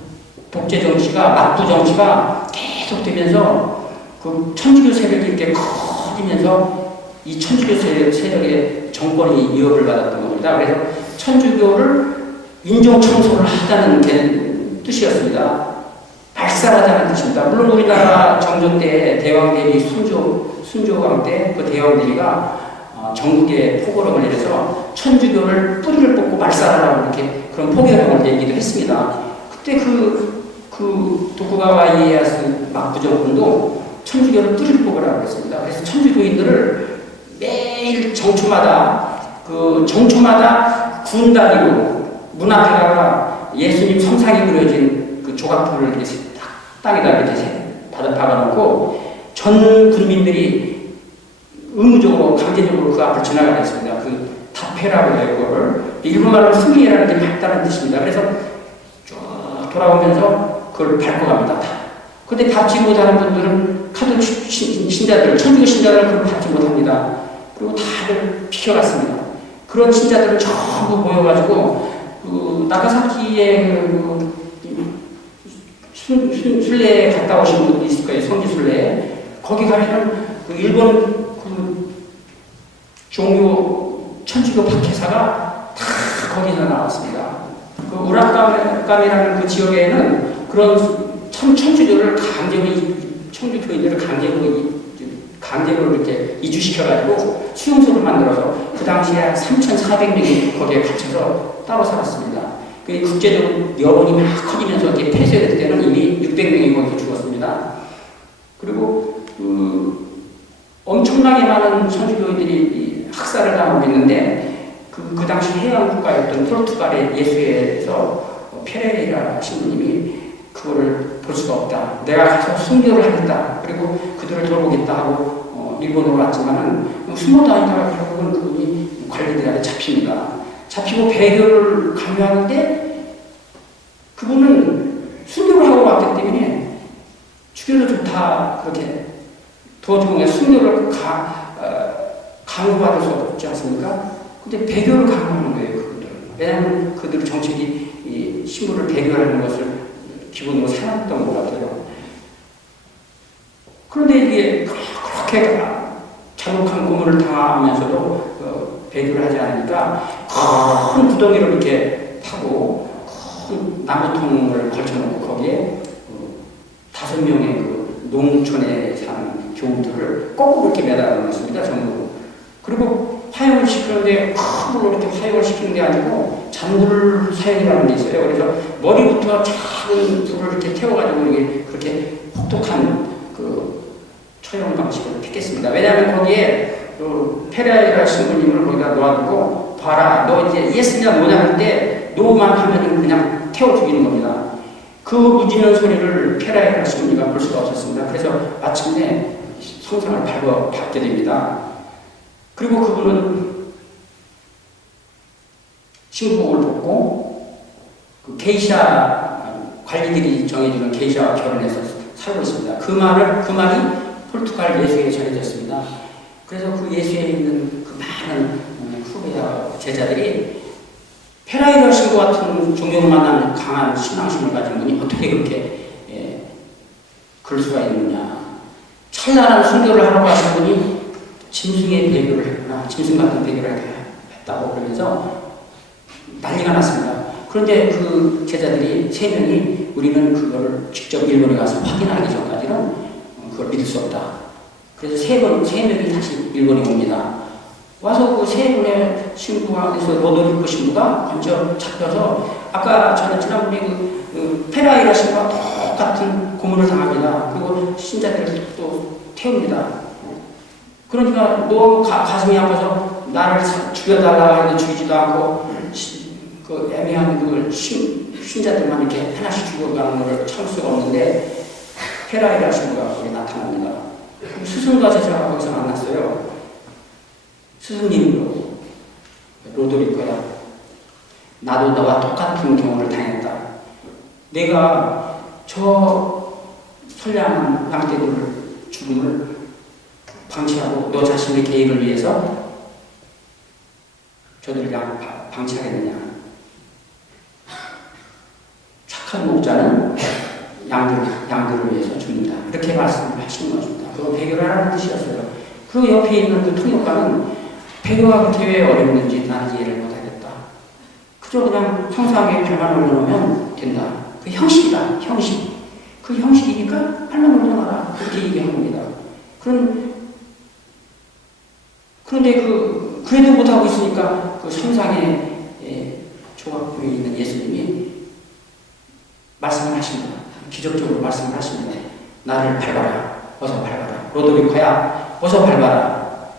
독재 정치가, 막부 정치가 계속되면서 그 천주교 세력이 이렇게 커지면서 이 천주교 세력의 정권이 위협을 받았던 겁니다. 그래서 천주교를 인종 청소를 하자는 뜻이었습니다. 발살하자는 뜻입니다. 물론 우리나라 정조 때 대왕 대비 순조왕 때 그 대왕 대비가 전국에 포고령을 내려서 천주교를 뿌리를 뽑고 발살하라고 이렇게 그런 포고령을 내기도 했습니다. 그때 그 도쿠가와 이에야스 막부 정권도 천주교를 뿌리를 뽑으라고 했습니다. 그래서 천주교인들을 매일 정초마다 군 단위로 문 앞에다가 예수님 성상이 그려진 그 조각풀을 이렇게 땅에다 이렇게 박아놓고 전 국민들이 의무적으로 강제적으로 그 앞을 지나가게 했습니다. 그 다페라고 해요. 그거를 일본말로 승리라는 게 밝다는 뜻입니다. 그래서 쭉 돌아오면서 그걸 밟고 갑니다. 근데 밟지 못하는 분들은 카톨릭 신자들, 천주교 신자들은 그걸 밟지 못합니다. 그리고 다들 비켜갔습니다. 그런 신자들을 전부 모여가지고 나가사키에 순례에 갔다 오신 분이 있을 거예요. 성지순례에. 거기 가면 그 일본 그 종교 천주교 박해사가 다 거기서 나왔습니다. 그 우라카미라는 그 지역에는 그런 천주교를 천주교인들을 강제로 이렇게 이주시켜가지고 수용소를 만들어서 그 당시에 3,400명이 거기에 갇혀서 따로 살았습니다. 국제적으로 여론이 막 커지면서 이렇게 폐쇄될 때는 이미 600명이 거기서 죽었습니다. 그리고 엄청나게 많은 천주교인들이 학살을 당하고 있는데 그 당시 해양국가였던 포르투갈의 예수회에서 페레이라 신부님이 그거를 볼 수가 없다. 내가 가서 순교를 하겠다. 그리고 그들을 돌보겠다 하고 일본으로 왔지만은 숨어 다니다가 결국은 그분이 관리들한테 잡힙니다. 잡히고 배교를 강요하는데 그분은 순교를 하고 왔기 때문에 주교도 좋다 그렇게 도와주고 그냥 순교를 강요받을 수 없지 않습니까? 근데 배교를 강요하는 거예요. 그분들은. 왜냐하면 그들 정책이 이 신부를 배교하는 것을 기본으로 생각했던 것 같아요. 그런데 이게 그렇게 잔혹한 고문을 당하면서도 배교를 하지 않으니까 큰 구덩이를 이렇게 파고 큰 나무통을 걸쳐놓고 거기에 5명의 그 농촌에 사는 교우들을 거꾸로 이렇게 매달아 놓습니다. 전부. 그리고 화형을 시키는데 큰 물로 이렇게 화형을 시키는 게 아니고 잔불 사형이라는 게 있어요. 그래서 머리부터 작은 불을 이렇게 태워가지고 이게 그렇게 혹독한 그 처형 방식으로 택했습니다. 왜냐하면 거기에 페레이라 신부님을 거기다 놓아두고 봐라, 너 이제 예스냐 노냐 할 때 노만 하면 그냥 태워 죽이는 겁니다. 그 우짖는 소리를 페레이라 신부님이 볼 수가 없었습니다. 그래서 마침내 성상을 밟게 됩니다. 그리고 그분은 신부복을 벗고 그 게이샤 관리들이 정해주는 게이샤와 결혼해서 살고 있습니다. 그 말이 포르투갈 예수에 전해졌습니다. 그래서 그 예수에 있는 그 많은 후배와 제자들이 페라이라 신부 같은 존경만한 강한 신앙심을 가진 분이 어떻게 그렇게 그럴 수가 있느냐. 찬란한 순교를 하라고 하신 분이 짐승의 배교를 했구나. 짐승 같은 배교를 했다고 그러면서 난리가 났습니다. 그런데 그 제자들이 3명이 우리는 그걸 직접 일본에 가서 확인하기 전까지는 그걸 믿을 수 없다. 그래서 세 명이 다시 일본에 옵니다. 와서 그 세 분의 신부에서 로도리코 신부가 먼저 잡혀서 아까 저는 지난번에 그 페라이라 신부와 똑같은 고문을 당합니다. 그리고 신자들을 또 태웁니다. 그러니까 너무 가슴이 아파서 나를 죽여달라고 하는데 죽이지도 않고 그 애매한 그걸 신자들만 이렇게 하나씩 죽어가는 것을 참을 수가 없는데 페라이라 신부가 거기 나타납니다. 스승과 제자가 거기서 만났어요. 스승님으로 로도리코야. 나도 너와 똑같은 경우를 당했다. 내가 저 선량한 양떼들을 죽음을 방치하고 너 자신의 계획을 위해서 저들을 방치하겠느냐. 착한 목자는 양들을 위해서 죽는다. 이렇게 말씀을 하시는 것입니다. 그거 배교를 하라는 뜻이었어요. 그 옆에 있는 그 통역가는 배교가 그렇게 왜 어렵는지 나는 이해를 못하겠다. 그저 그냥 성사하게 발만 올려놓으면 된다. 그 형식이다. 형식. 그 형식이니까 발만 올려놔라. 그렇게 얘기한 겁니다. 그런데 그래도 못하고 있으니까 그 선상에 조각부에 있는 예수님이 말씀을 하십니다. 기적적으로 말씀을 하십니다. 나를 밟아라. 어서 밟아라. 로도리코야. 어서 밟아라.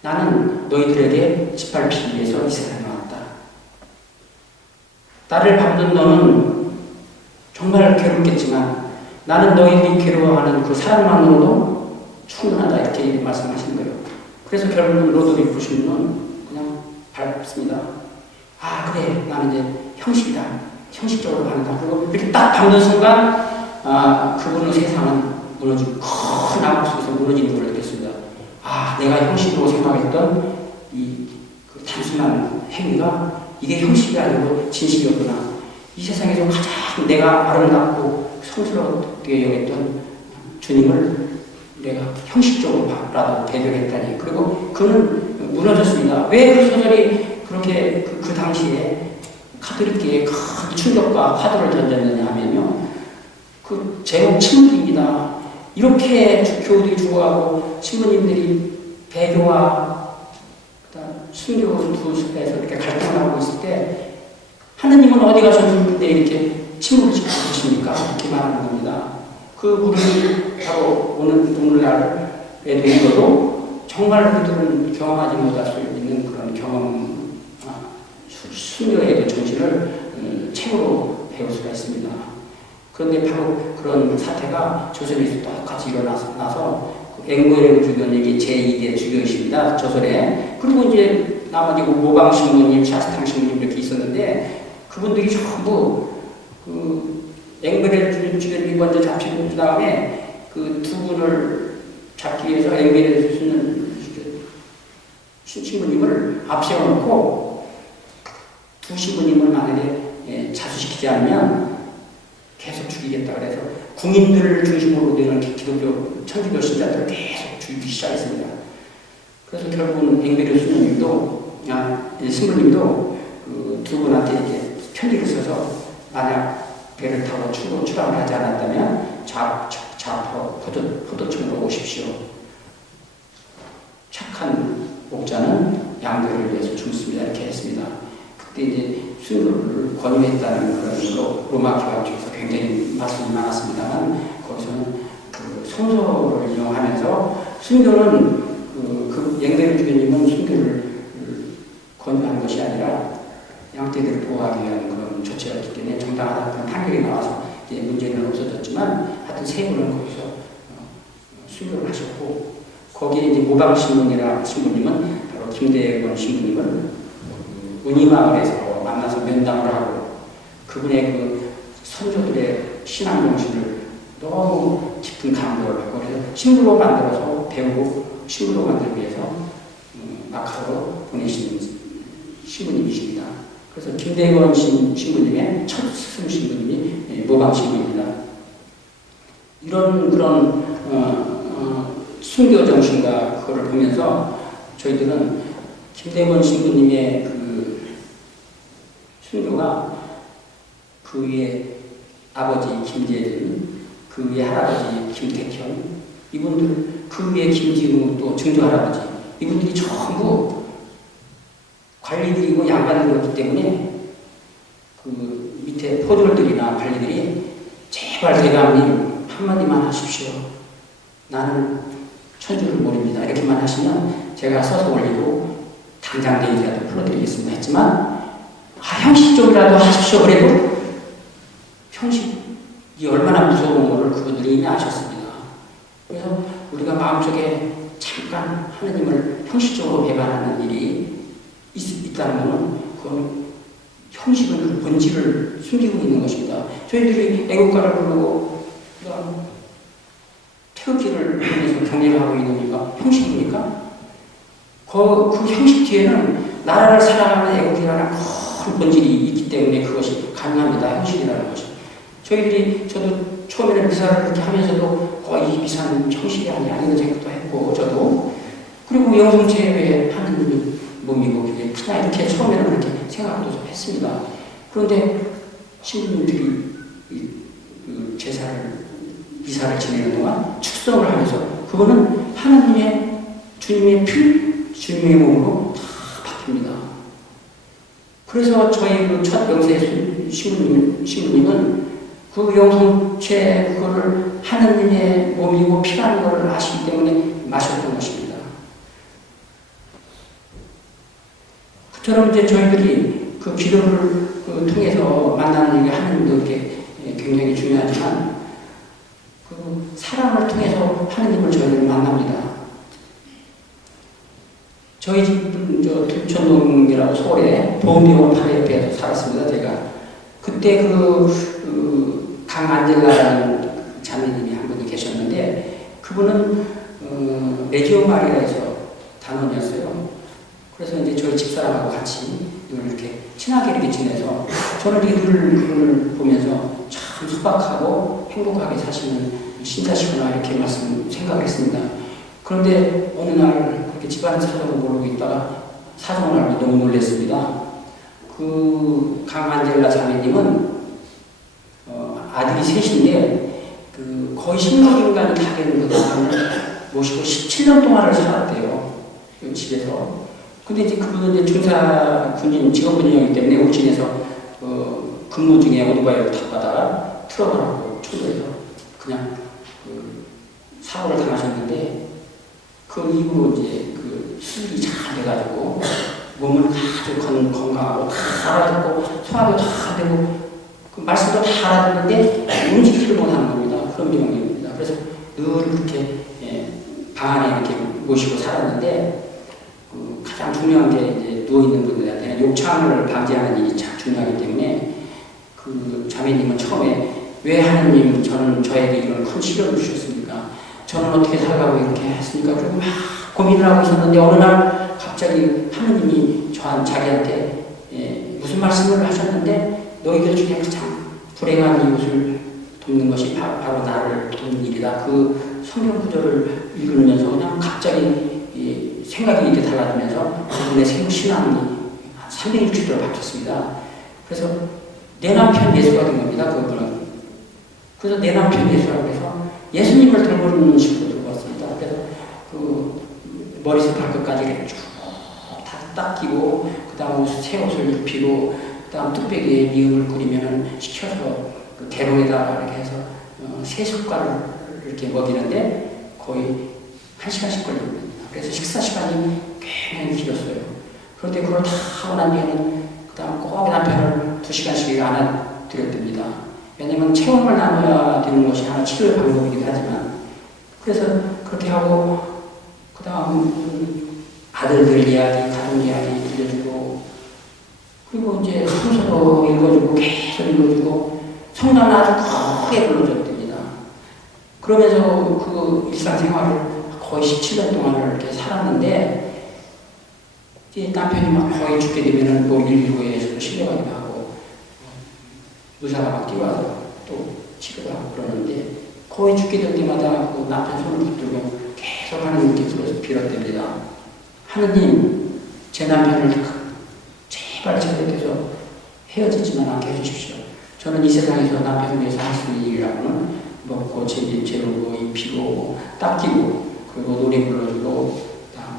나는 너희들에게 짓밟히기 위해서 이 세상에 왔다. 나를 밟는 너는 정말 괴롭겠지만 나는 너희들이 괴로워하는 그 사랑만으로도 충분하다. 이렇게 말씀하시는 거예요. 그래서 결국은 로도리코 신부는 그냥 밟습니다. 아 그래 나는 이제 형식이다. 형식적으로 간다. 그리고 이렇게 딱 밟는 순간 그분의 세상은 무너지고 큰 나무 속에서 무너지는 걸 느꼈습니다. 아 내가 형식으로 생각했던 그 단순한 행위가 이게 형식이 아니고 진실이었구나. 이 세상에서 가장 내가 아름답고 성스럽게 여겼던 주님을 내가 형식적으로라도 배려했다니. 그리고 그는 무너졌습니다. 왜 그 소설이 그렇게 그 당시에 카톨릭계에 큰 충격과 화두를 던졌느냐 하면요. 그 제목 침묵입니다. 이렇게 교우들이 죽어가고 신부님들이 배교와 순교 두 숲에서 이렇게 갈등하고 있을 때 하느님은 어디 가셨는데 이렇게 침묵을 지키고 계십니까? 이렇게 말하는 겁니다. 그 무릎이 바로 오늘날에도 읽어도 정말 그들은 경험하지 못할 수 있는 그런 경험, 순교의 정신을 책으로 배울 수가 있습니다. 그런데 바로 그런 사태가 조선에서 똑같이 일어나서 앵무의 주교님이 제2대 주교이십니다. 조선에. 그리고 이제 나머지 모방 신부님, 샤스탕 신부님 이렇게 있었는데 그분들이 전부 앵무의 주교님이 먼저 잡히고 그 다음에 그 두 분을 잡기 위해서 앵무의 쓰는 신부님을 앞세워놓고 두 신부님을 만약에 자수시키지 않으면 계속 죽이겠다 그래서 궁인들을 중심으로 되는 기독교 천주교 신자들을 계속 죽이기 시작했습니다. 그래서 결국은 앵베르 신부님도 그 두 분한테 이렇게 편지를 써서 만약 배를 타고 출항을 하지 않았다면 좌포 포도청으로 오십시오. 착한 목자는 양들을 위해서 죽습니다. 이렇게 했습니다. 그때 이제 순교를 권유했다는 그런 로마 교황 쪽에서 굉장히 말씀이 많았습니다만 거기서는 그 성서를 이용하면서 순교는 그 앵베르 주교님은 순교를 권유한 것이 아니라 양떼들을 보호하기 위한 그런 조치였기 때문에 정당하다는 판결이 나와서 이제 문제는 없어졌지만 하여튼 세 분은 거기서 순교를 하셨고 거기에 이제 모방 신부님은 바로 김대건 신부님을 은희마을에서 만나서 면담을 하고 그분의 그 선조들의 신앙 정신을 너무 깊은 감동을 받고 그래서 신부로 만들어서 배우고 신부로 만들기 위해서 마카로 보내신 신부님이십니다. 그래서 김대건 신부님의 첫 스승 신부님이 모방 신부입니다. 이런 그런 순교 정신과 그거를 보면서 저희들은 김대건 신부님의 그 순교가 그 위에 아버지 김재준, 그 위에 할아버지 김택현, 이분들, 그 위에 김진우 또 증조할아버지, 이분들이 전부 관리들이고 양반들이었기 때문에 그 밑에 포졸들이나 관리들이 제발 대감님 한마디만 하십시오. 나는 천주를 모릅니다. 이렇게만 하시면 제가 써서 올리고 당장 내일이라도 풀어드리겠습니다 했지만, 형식적이라도 하십시오. 그래도 형식이 얼마나 무서운 것을 그분들이 이미 아셨습니다. 그래서 우리가 마음속에 잠깐 하느님을 형식적으로 배반하는 일이 있다는 것은 그건 형식은 그 본질을 숨기고 있는 것입니다. 저희들이 애국가를 부르고 태극기를 부르면서 경례를 하고 있는 이유가 형식입니까? 그 형식 뒤에는 나라를 사랑하는 애국이라는 큰 본질이 있기 때문에 그것이 가능합니다. 형식이라는 것이. 저도 처음에는 미사를 그렇게 하면서도 이 미사는 형식이 아니야 이런 생각도 했고, 저도. 그리고 영성체에 하는 몸이고 그게 크나 이렇게 처음에는 그렇게 생각도 좀 했습니다. 그런데 신부님들이 그 미사를 지내는 동안 축성을 하면서 그거는 하나님의 주님의 피, 주님의 몸으로 다 바뀝니다. 그래서 저희 그 첫 영세 신부님은 그 영성체 그거를 하나님의 몸이고 피라는 것을 아시기 때문에 마셨던 것입니다. 그처럼 이제 저희들이 그 기도를 통해서 만나는 일이 하나님도 이렇게 굉장히 중요하지만, 그 사랑을 통해서 하나님을 저희들은 만납니다. 저희 집은 둔천동이라고 서울에 보험병원 바로 옆에 살았습니다. 제가 그때 강안젤라라는 자매님이 한 분이 계셨는데, 그분은 레지오 마리아에서 단원이었어요. 그래서 이제 저희 집사람하고 같이 이렇게 친하게 이렇게 지내서 저는 늘 그분을 보면서 참 소박하고 행복하게 사시는 신자시구나 이렇게 생각을 했습니다. 그런데 어느 날 그렇게 집안 사정을 모르고 있다가 사정을 알고 너무 놀랐습니다. 그 강안젤라 자매님은 아들이 셋인데 거의 식물인간이 다 되는 그 사람을 모시고 17년 동안을 살았대요. 그 집에서. 근데 이제 그분은 이제 군사 군인 직업군인이기 때문에 옥진에서 근무 중에 오토바이를 타고 가다가 트럭을 하고 초도해서 그냥 사고를 당하셨는데, 그 이후로 이제 수술이 잘 돼가지고 몸은 아주 건강하고 다 알아듣고 소화도 다 되고 말씀도 다 알아듣는데 움직이지를 못하는 겁니다. 그런 병입니다. 그래서 늘 그렇게 방 안에 이렇게 모시고 살았는데, 가장 중요한 게 이제 누워있는 분들한테는 욕창을 방지하는 일이 참 중요하기 때문에 그 자매님은 처음에 왜 하나님 저에게 이런 큰 시련을 주셨습니까? 저는 어떻게 살아가고 이렇게 했습니까? 그리고 막 고민을 하고 있었는데 어느 날 갑자기 하나님이 자기한테 무슨 말씀을 하셨는데, 너희들 중에 가장 불행한 이웃을 돕는 것이 바로 나를 돕는 일이다. 그 성경 구절을 읽으면서 그냥 갑자기 생각이 이렇게 달라지면서 그분의 생후 신앙이 360도로 바뀌었습니다. 그래서 내 남편 예수가 된 겁니다. 그분은. 그래서 내 남편 예수라고 해서 예수님을 들고 식으로 들고 왔습니다. 그래서 머리에서 발끝까지 이렇게 쭉 다 닦이고, 그 다음 새 옷을 입히고, 그 다음 뚝배기에 미음을 끓이면 시켜서 대롱에다가 이렇게 해서 새 숟갈을 이렇게 먹이는데 거의 1시간씩 걸립니다. 그래서 식사 시간이 굉장히 길었어요. 그런데 그걸 다 하고 난 뒤에는 그 다음 꼭 남편을 2시간씩 안아드렸답니다. 왜냐면 체험을 나눠야 되는 것이 하나 치료의 방법이기도 하지만, 그래서 그렇게 하고 그 다음 아들들 이야기, 가족 이야기 들려주고, 그리고 이제 성서도 읽어주고 계속 읽어주고 성당은 아주 크게 불러줬답니다. 그러면서 그 일상생활을 거의 17년 동안을 이렇게 살았는데, 이제 남편이 막 거의 죽게 되면은 뭐 119에서 실려가기도 하고, 의사가 막 뛰어와서 또 치료를 하고 그러는데, 거의 죽게 될 때마다 그 남편 손을 붙들고 계속 하나님께 빌었답니다. 하느님, 제 남편을 제발 저에게서 헤어지지만 않게 해주십시오. 저는 이 세상에서 남편을 위해서 할 수 있는 일이라고는 먹고 재우고 입히고 닦이고 그리고 노래 불러주고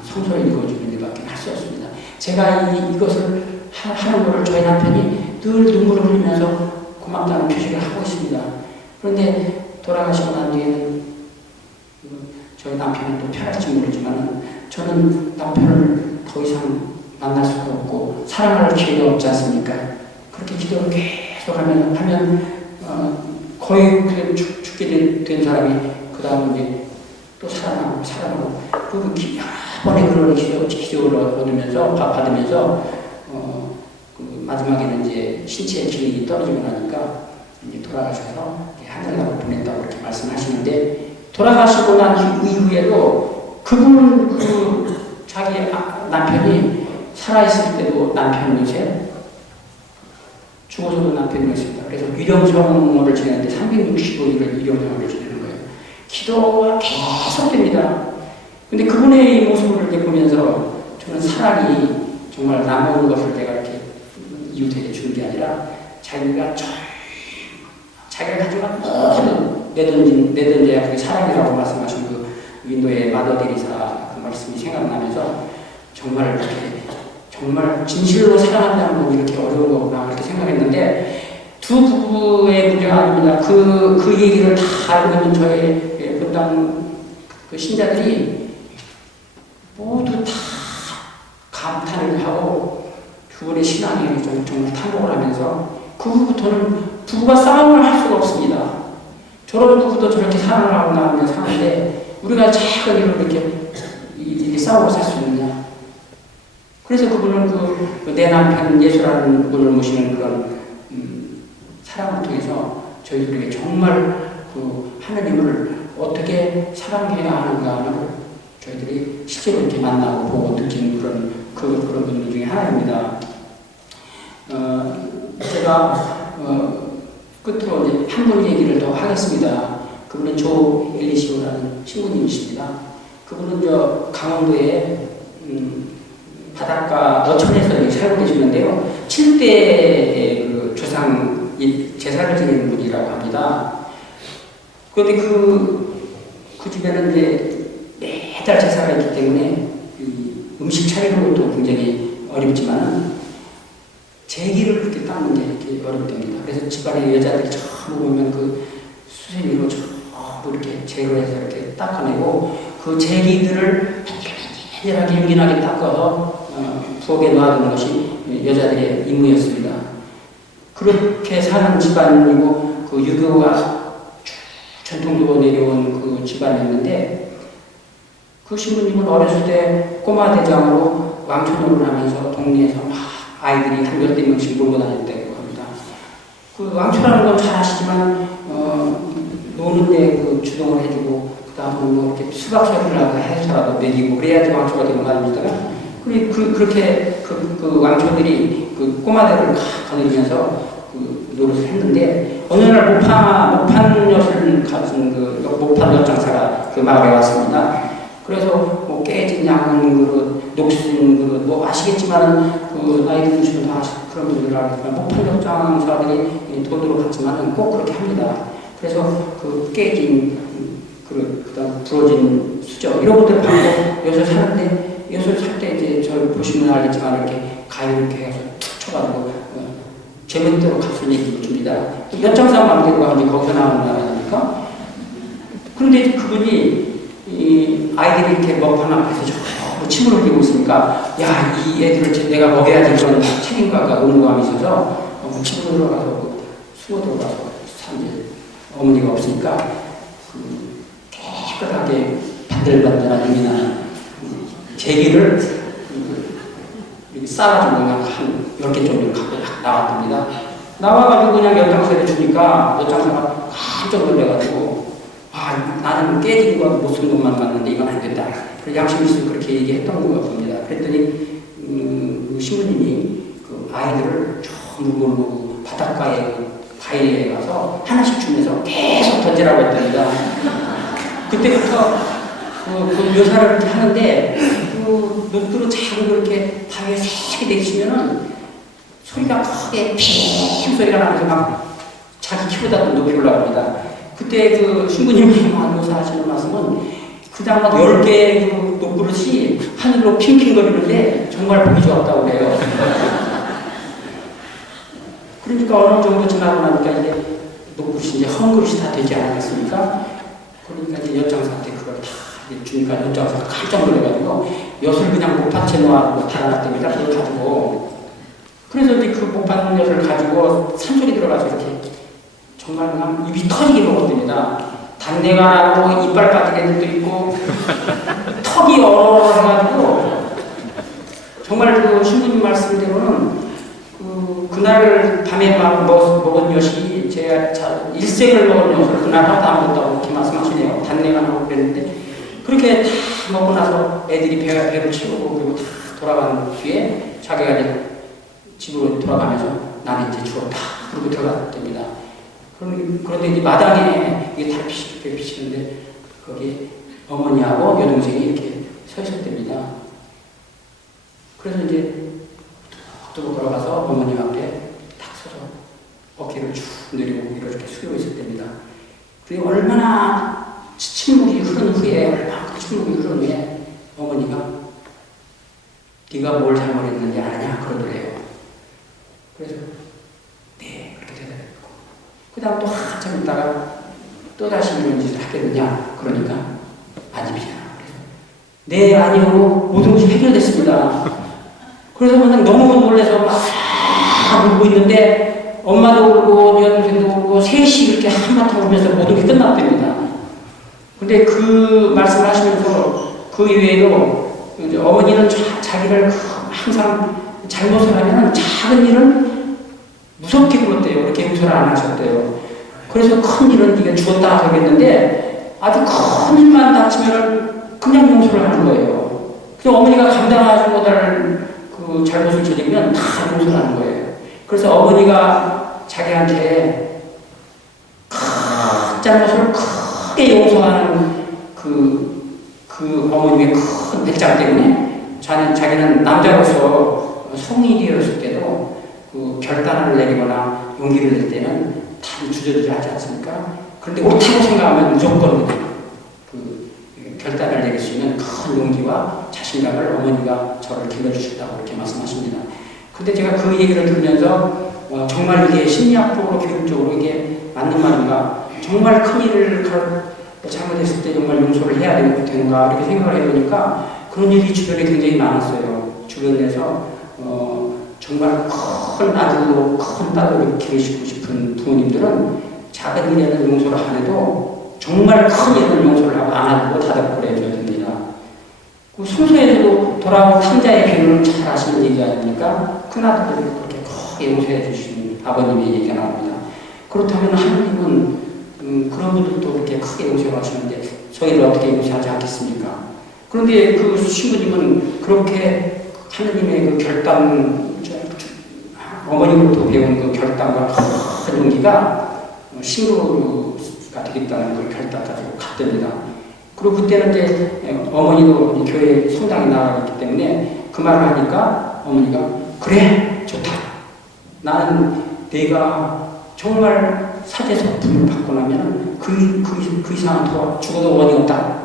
성서 읽어주는 일밖에 할 수 없습니다. 제가 이것을 하는 것을 저희 남편이 늘 눈물을 흘리면서 고맙다는 표시를 하고 있습니다. 그런데 돌아가시고 난 뒤에는 저희 남편은 또 편할지 모르지만 저는 남편을 더 이상 만날 수가 없고 사랑할 기회가 없지 않습니까? 그렇게 기도를 계속 하면 거의 죽게 된 사람이 그 다음에 이제 또 살아나고 그 여러 번의 그런 기도를 얻으면서 받으면서 그 마지막에는 이제 신체의 기능이 떨어지고 나니까 이제 돌아가셔서 하늘나라로 보냈다고 이렇게 말씀하시는데 돌아가시고 난 이후에도 그분은 자기 남편이 살아있을 때도 남편이세요. 죽어서도 남편이었습니다. 그래서 위령성을 지내는데 365일을 위령성을 지내는 거예요. 기도가 계속됩니다. 근데 그분의 이 모습을 이렇게 보면서 저는 사랑이 정말 남은 것을 내가 이렇게 이웃에게 주는 게 아니라 자기가 가지고 간 모든 내던져야 그게 사랑이라고 말씀하신 그 인도의 마더 데리사 그 말씀이 생각나면서 정말 이렇게 정말 진실로 사랑한다는 건 이렇게 어려운 거구나 그렇게 생각했는데 두 부부의 문제가 아닙니다. 그 얘기를 다 알고 있는 저의 본당 그 신자들이 모두 다 감탄을 하고 두 분의 신앙에 정말 탄복을 하면서 그 후부터는 부부가 싸움을 할 수가 없습니다. 저런 부부도 저렇게 사랑을 하고 나오면 사는데 우리가 작은 일로 이렇게 싸우고 살 수 있느냐. 그래서 그분은 내 남편 예수라는 분을 모시는 그런 사랑을 통해서 저희들에게 정말 하나님을 어떻게 사랑해야 하는가를 저희들이 실제로 이렇게 만나고 보고 느끼는 그런 분들 중에 하나입니다. 제가 끝으로 이제 한 분 얘기를 더 하겠습니다. 그분은 조 엘리시오라는 신부님이십니다. 그분은 강원도에 바닷가 어촌에서 살고 계시는데요. 7대의 그 조상 제사를 지내는 분이라고 합니다. 그런데 그 집에는 이제 매달 제사가 있기 때문에 음식 차리는 것도 굉장히 어렵지만은 제기를 그렇게 닦는 게 이렇게 어렵답니다. 그래서 집안의 여자들이 전부 보면 그 수세미로 전부 이렇게 제거해서 이렇게 닦아내고 그 제기들을 편안하게 윤기나게 닦아서 부엌에 놔두는 것이 여자들의 임무였습니다. 그렇게 사는 집안이고 그 유교가 전통적으로 내려온 그 집안이었는데 그 신부님은 어렸을 때 꼬마 대장으로 왕초노를 하면서 동네에서 막 아이들이 한 10명씩 몰고 다녔다고 합니다. 그 왕초라는 건 잘 아시지만 노는데 그 주동을 해주고 그 다음에 뭐 이렇게 수박 처리를 하고 해서라도 먹이고 그래야지 왕초가 되는 거 아닙니까? 그렇게 그 왕초들이 그 꼬마들을 거느리면서 노릇을 했는데 어느 날 모판 엿을 가진 모판 엿 장사가 그 마을에 왔습니다. 그래서 뭐 깨진 양은 그릇, 녹슨 그릇, 뭐 아시겠지만은 그 나이 드시면 다 그런 분들 알겠지만 모판 엿 장사들이 돈으로 갔지만은 꼭 그렇게 합니다. 그래서 그 깨진 그릇, 그다음 부러진 수저 이런 것들 받고 엿을 사는데 엿을 살 때 이제 저 보시면 알겠지만 이렇게 가위 이렇게 해서 툭 쳐가지고 제멋대로 값을 얘기해 줍니다. 엿장사 만들고 하면 거기서 나오는 거 아닙니까? 그런데 그분이 아이들이 이렇게 먹판 앞에서 침을 흘리고 있으니까 야, 이 애들을 내가 먹여야지 그런 책임감과 의무감이 있어서 침을 흘러가서 수고 들어가서 산지 어머니가 없으니까 깨끗하게 반들반들한 힘이 나는 제기를 이렇게 싸가지고 그냥 한 10개 정도를 갖고 나왔답니다. 나와가지고 그냥 엿장사를 주니까 엿장사가 깜짝 놀래가지고 나는 깨진 거 못 쓴 것만 봤는데 이건 안 된다. 그래서 양심 있으면 그렇게 얘기했던 것 같습니다. 그랬더니 신부님이 그 아이들을 전부 몰고 바닷가에 바위에 가서 하나씩 주면서 계속 던지라고 했답니다. 그때부터 그 묘사를 이렇게 하는데 눈으로 작은 그렇게 바위에 세게 내치면은 소리가 크게 핑 소리가 나면서 막 자기 키보다 높이 올라갑니다. 그때 그 신부님이 묘사하시는 말씀은 그냥 10개의 그 녹그릇이 하늘로 핑핑거리는데 정말 보기 좋았다고 해요. 그러니까 어느 정도 지나고 나니까 이제 녹그릇이 이제 헝그릇이 다 되지 않았습니까? 그러니까 이제 엿장사한테 그걸 다 주니까 엿장사가 깜짝 놀래가지고 엿을 그냥 목판채 놓아놓고 달아놨답니다. 그걸 가지고. 그래서 이제 그 목판 엿을 가지고 산소리 들어가서 이렇게 정말 그냥 입이 터지게 먹었답니다. 단내가 나고 이빨 빠지게 애들도 있고 턱이 얼얼해가지고 정말 그 신부님 말씀대로는 그날 밤에 먹은 엿이 제가 일생을 먹은 엿을 그날 하나도 안 먹었다고 이렇게 말씀하시네요. 단내가 나고 그랬는데 그렇게 다 먹고 나서 애들이 배를 채우고 그리고 다 돌아간 뒤에 자기가 이제 집으로 돌아가면서 나는 이제 죽었다 그러고 들어갔답니다. 그런데 이제 마당에 이게 달빛이 이렇게 비치는데 거기 어머니하고 여동생이 이렇게 서 있었답니다. 그래서 이제 또 돌아가서 어머님 앞에 탁 서서 어깨를 쭉 내리고 이렇게 숙이고 있었답니다. 그게 얼마나 침묵이 흐른 후에 어머니가 네가 뭘 잘못했는지 아냐 그러더래요. 그래서 네 그렇게 대답했고 그 다음 또 한참 있다가 또다시 이런 짓을 하겠느냐 그러니까 아닙니다. 그래서 네 아니요 모든 것이 해결됐습니다. 그래서 그냥 너무 놀라서 막 울고 있는데 엄마도 울고 여동생도 울고 셋이 이렇게 한바탕 울면서 모든 게 끝났답니다. 근데 그 말씀을 하시면서 그 이외에도 이제 어머니는 자기를 항상 잘못을 하면 작은 일은 무섭게 굴었대요. 그렇게 용서를 안 하셨대요. 그래서 큰 일은 네가 죽었다 그러겠는데 아주 큰 일만 닥치면 그냥 용서를 하는 거예요. 그래서 어머니가 감당하지 못할 그 잘못을 저지르면 다 용서를 하는 거예요. 그래서 어머니가 자기한테 큰 잘못을 크게 용서하는 그 어머님의 큰 배짱 때문에 자기는 남자로서 성인이 되었을 때도 그 결단을 내리거나 용기를 낼 때는 다 주저주저 하지 않습니까? 그런데 옳다고 생각하면 무조건 그 결단을 내릴 수 있는 큰 용기와 자신감을 어머니가 저를 길러주셨다고 이렇게 말씀하십니다. 근데 제가 그 얘기를 들으면서 정말 이게 심리학적으로 교육적으로 이게 맞는 말인가, 정말 큰 일을 잘못했을 때 정말 용서를 해야 되는가 이렇게 생각을 해보니까 그런 일이 주변에 굉장히 많았어요. 주변에서 정말 큰 아들로 큰 딸로 기르시고 싶은 부모님들은 작은 일에는 용서를 안 해도 정말 큰 일은 용서를 하고 안 하고 다독거려 줘야 됩니다. 성서에서도 돌아온 탕자의 비유를 잘 아시는 얘기 아닙니까? 큰아들을 그렇게 크게 용서해 주시는 아버님의 얘기가 나옵니다. 그렇다면 하나님은 그런 분들도 그렇게 크게 용서를 하시는데 저희를 어떻게 용서하지 않겠습니까? 그런데 그 신부님은 그렇게 하느님의 그 결단, 어머님으로부터 배운 그 결단과 큰 용기가 신부가 되겠다는 그 결단 가지고 갔답니다. 그리고 그때는 이제 어머니도 교회 성당에 나가기 때문에 그 말을 하니까 어머니가 그래 좋다. 나는 내가 정말 사제에서 분을 받고 나면 그 이상은 더 죽어도 원이 없다.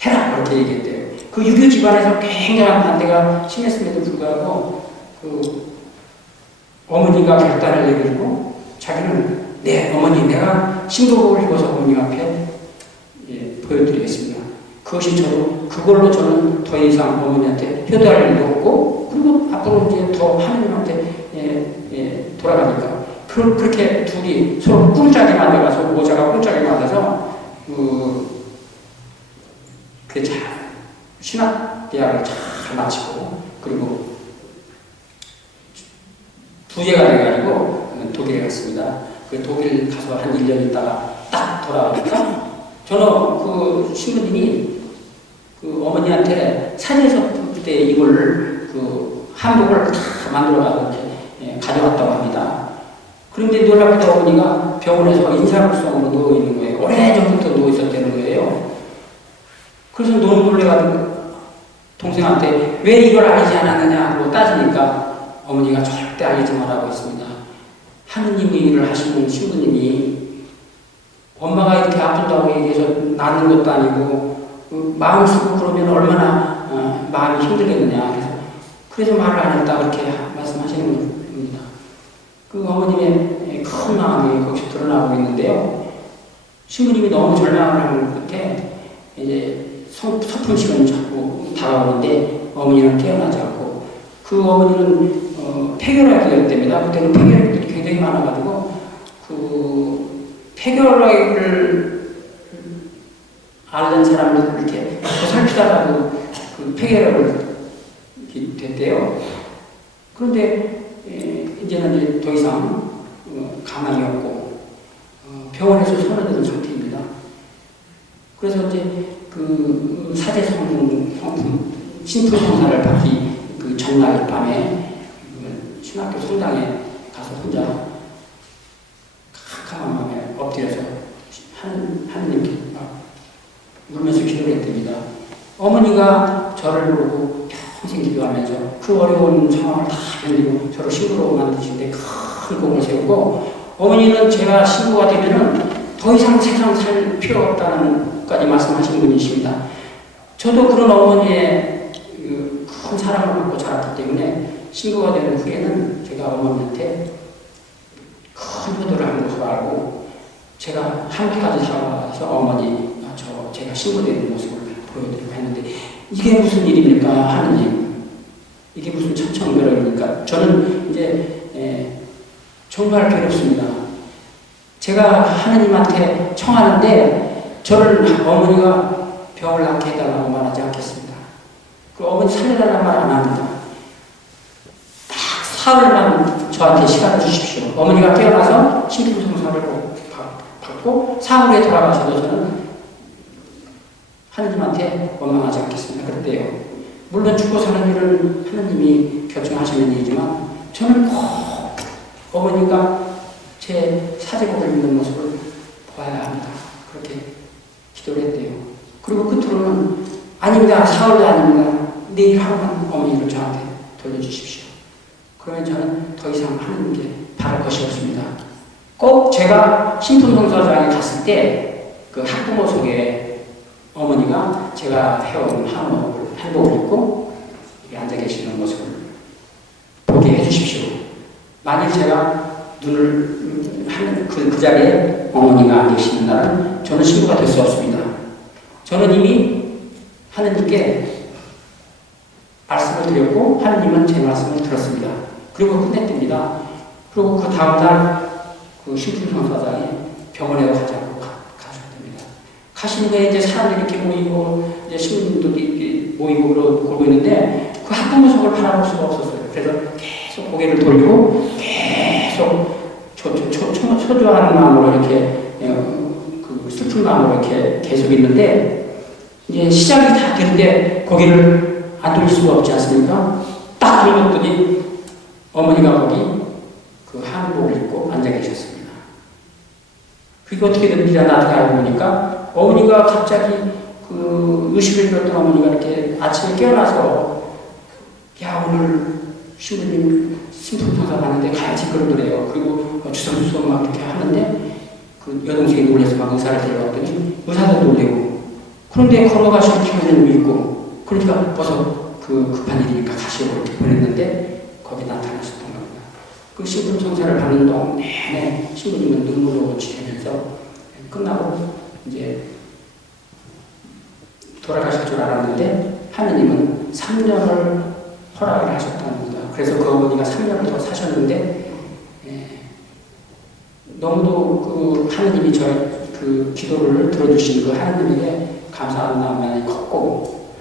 해라 그렇게 얘기했대요. 그 유교 집안에서 굉장한 반대가 심했음에도 불구하고 그 어머니가 결단을 내리고 자기는 네 어머니 내가 신도복을 입어서 어머니 앞에 보여드리겠습니다. 그것이 저도 그걸로 저는 더 이상 어머니한테 효도할 일도 없고 그리고 앞으로 이제 더 하느님한테 돌아가니까 그렇게 둘이 서로 꿍짝이 맞아가서 모자가 꿍짝이 맞아서 신학대학을 잘 마치고 그리고 부재가 돼가지고 독일에 갔습니다. 그 독일 가서 한 1년 있다가 딱 돌아오니까 저는 그 신부님이 그 어머니한테 사제에서 그때 이걸 그 한복을 다 만들어가서 가져왔다고 합니다. 그런데 놀랍게도 어머니가 병원에서 인사불성으로 누워있는 거예요. 오래전부터 누워있었다는 거예요. 그래서 너무 놀래가지고 동생한테 왜 이걸 알지 않았느냐고 따지니까 어머니가 절대 알리지 말라고 했습니다. 하느님이 일을 하시는 신부님이 엄마가 이렇게 아픈다고 얘기해서 나는 것도 아니고 마음 쓰고 그러면 얼마나 마음이 힘들겠느냐. 그래서 말을 안 했다 그렇게 말씀하시는 겁니다. 그 어머님의 큰 마음이 거기서 드러나고 있는데요. 신부님이 너무 절망을 하는 끝에 이제 서품 시간이 자꾸 다가오는데 어머니는 깨어나지 않고 그 어머니는 폐결핵이었답니다. 그때는 폐결핵들이 굉장히 많아가지고 그 폐결핵을 앓는 사람을 이렇게 살피다가 그 폐결핵을 됐대요. 그런데 이제는 이제 더 이상 가망이 없고 병원에서 소외되는 상태입니다. 그래서 이제 그 사제 성품 신부성사를 받기 그 전날 밤에 신학교 성당에 가서 혼자 캄캄한 마음에 엎드려서 하느님께 울면서 기도를 했답니다. 어머니가 저를 보고 평생 기도하면서 그 어려운 상황을 다 견디고 저를 신부로 만드시는데 큰 공을 세우고 어머니는 제가 신부가 되면은 더 이상 세상 살 필요 없다는 까지 말씀하신 분이십니다. 저도 그런 어머니의 큰 사랑을 받고 자랐기 때문에 신부가 되는 후에는 제가 어머니한테 큰 효도를 한 것으로 알고 제가 함께까지 살아서 어머니 제가 신부 되는 모습을 보여드리고 했는데 이게 무슨 일입니까 하느님, 이게 무슨 천천별입니까? 저는 이제 정말 괴롭습니다. 제가 하느님한테 청하는데 저를 어머니가 병을 낫게 해달라고 말하지 않겠습니다. 그 어머니 살려달라는 말 안 합니다. 딱 사흘만 저한테 시간을 주십시오. 어머니가 깨어나서 신부성사를 받고 사흘에 돌아가셔도 저는 하느님한테 원망하지 않겠습니다. 그랬대요. 물론 죽고 사는 일은 하느님이 결정하시는 일이지만 저는 꼭 어머니가 제 사제복을 입는 모습을 보아야 합니다. 그렇게 기도를 했대요. 그리고 끝으로는 아닙니다. 사흘도 아닙니다. 내일 하루만 어머니를 저한테 돌려주십시오. 그러면 저는 더 이상 하느님께 바랄 것이 없습니다. 꼭 제가 신통성사장에 갔을 때 그 학부모 속에 어머니가 제가 해온 한복을 입고 앉아 계시는 모습을 보게 해주십시오. 만일 제가 눈을 하는 그 자리에 어머니가 안 계시는 날은 저는 신부가 될 수 없습니다. 저는 이미 하느님께 말씀을 드렸고 하느님은 제 말씀을 들었습니다. 그리고 끝냈답니다. 그리고 그 다음날 그 신통성사장에 병원에 가자고 가셨답니다. 가신 후에 이제 사람들이 이렇게 모이고 이제 신부님도 이렇게 모이고 그러고 있는데 그 학부모석을 바라볼 수가 없었어요. 그래서 계속 고개를 돌리고 계속 초조한 마음으로 이렇게 그 슬픈 마음으로 이렇게 계속 있는데 이제 시작이 다 되는데 고개를 안 돌릴 수가 없지 않습니까? 딱 들어갔더니 어머니가 거기 그 한복을 입고 앉아 계셨습니다. 그게 어떻게 된지가 나중에 알고 보니까 어머니가 갑자기 그 의식을 잃었던 어머니가 이렇게 아침에 깨어나서 야 오늘 신부님 신통성사 가는데 가야지 그러더래요. 그리고 주섬주섬 막 이렇게 하는데 그 여동생이 놀라서 막 의사를 데려갔더니 의사도 놀래고 그런데 걸어가실 기운은 있고 그러니까 벌써 그 급한 일이니까 가시고 이렇게 보냈는데 거기 나타나셨던 겁니다. 그 신통성사를 받는 동안 내내 신부님은 눈물로 지내면서 끝나고 이제 돌아가실 줄 알았는데 하느님은 3년을 허락을 하셨답니다. 그래서 그 어머니가 3년을 더 사셨는데 너무도 그 하느님이 저의 그 기도를 들어주신 그 하느님에게 감사한 마음이 컸고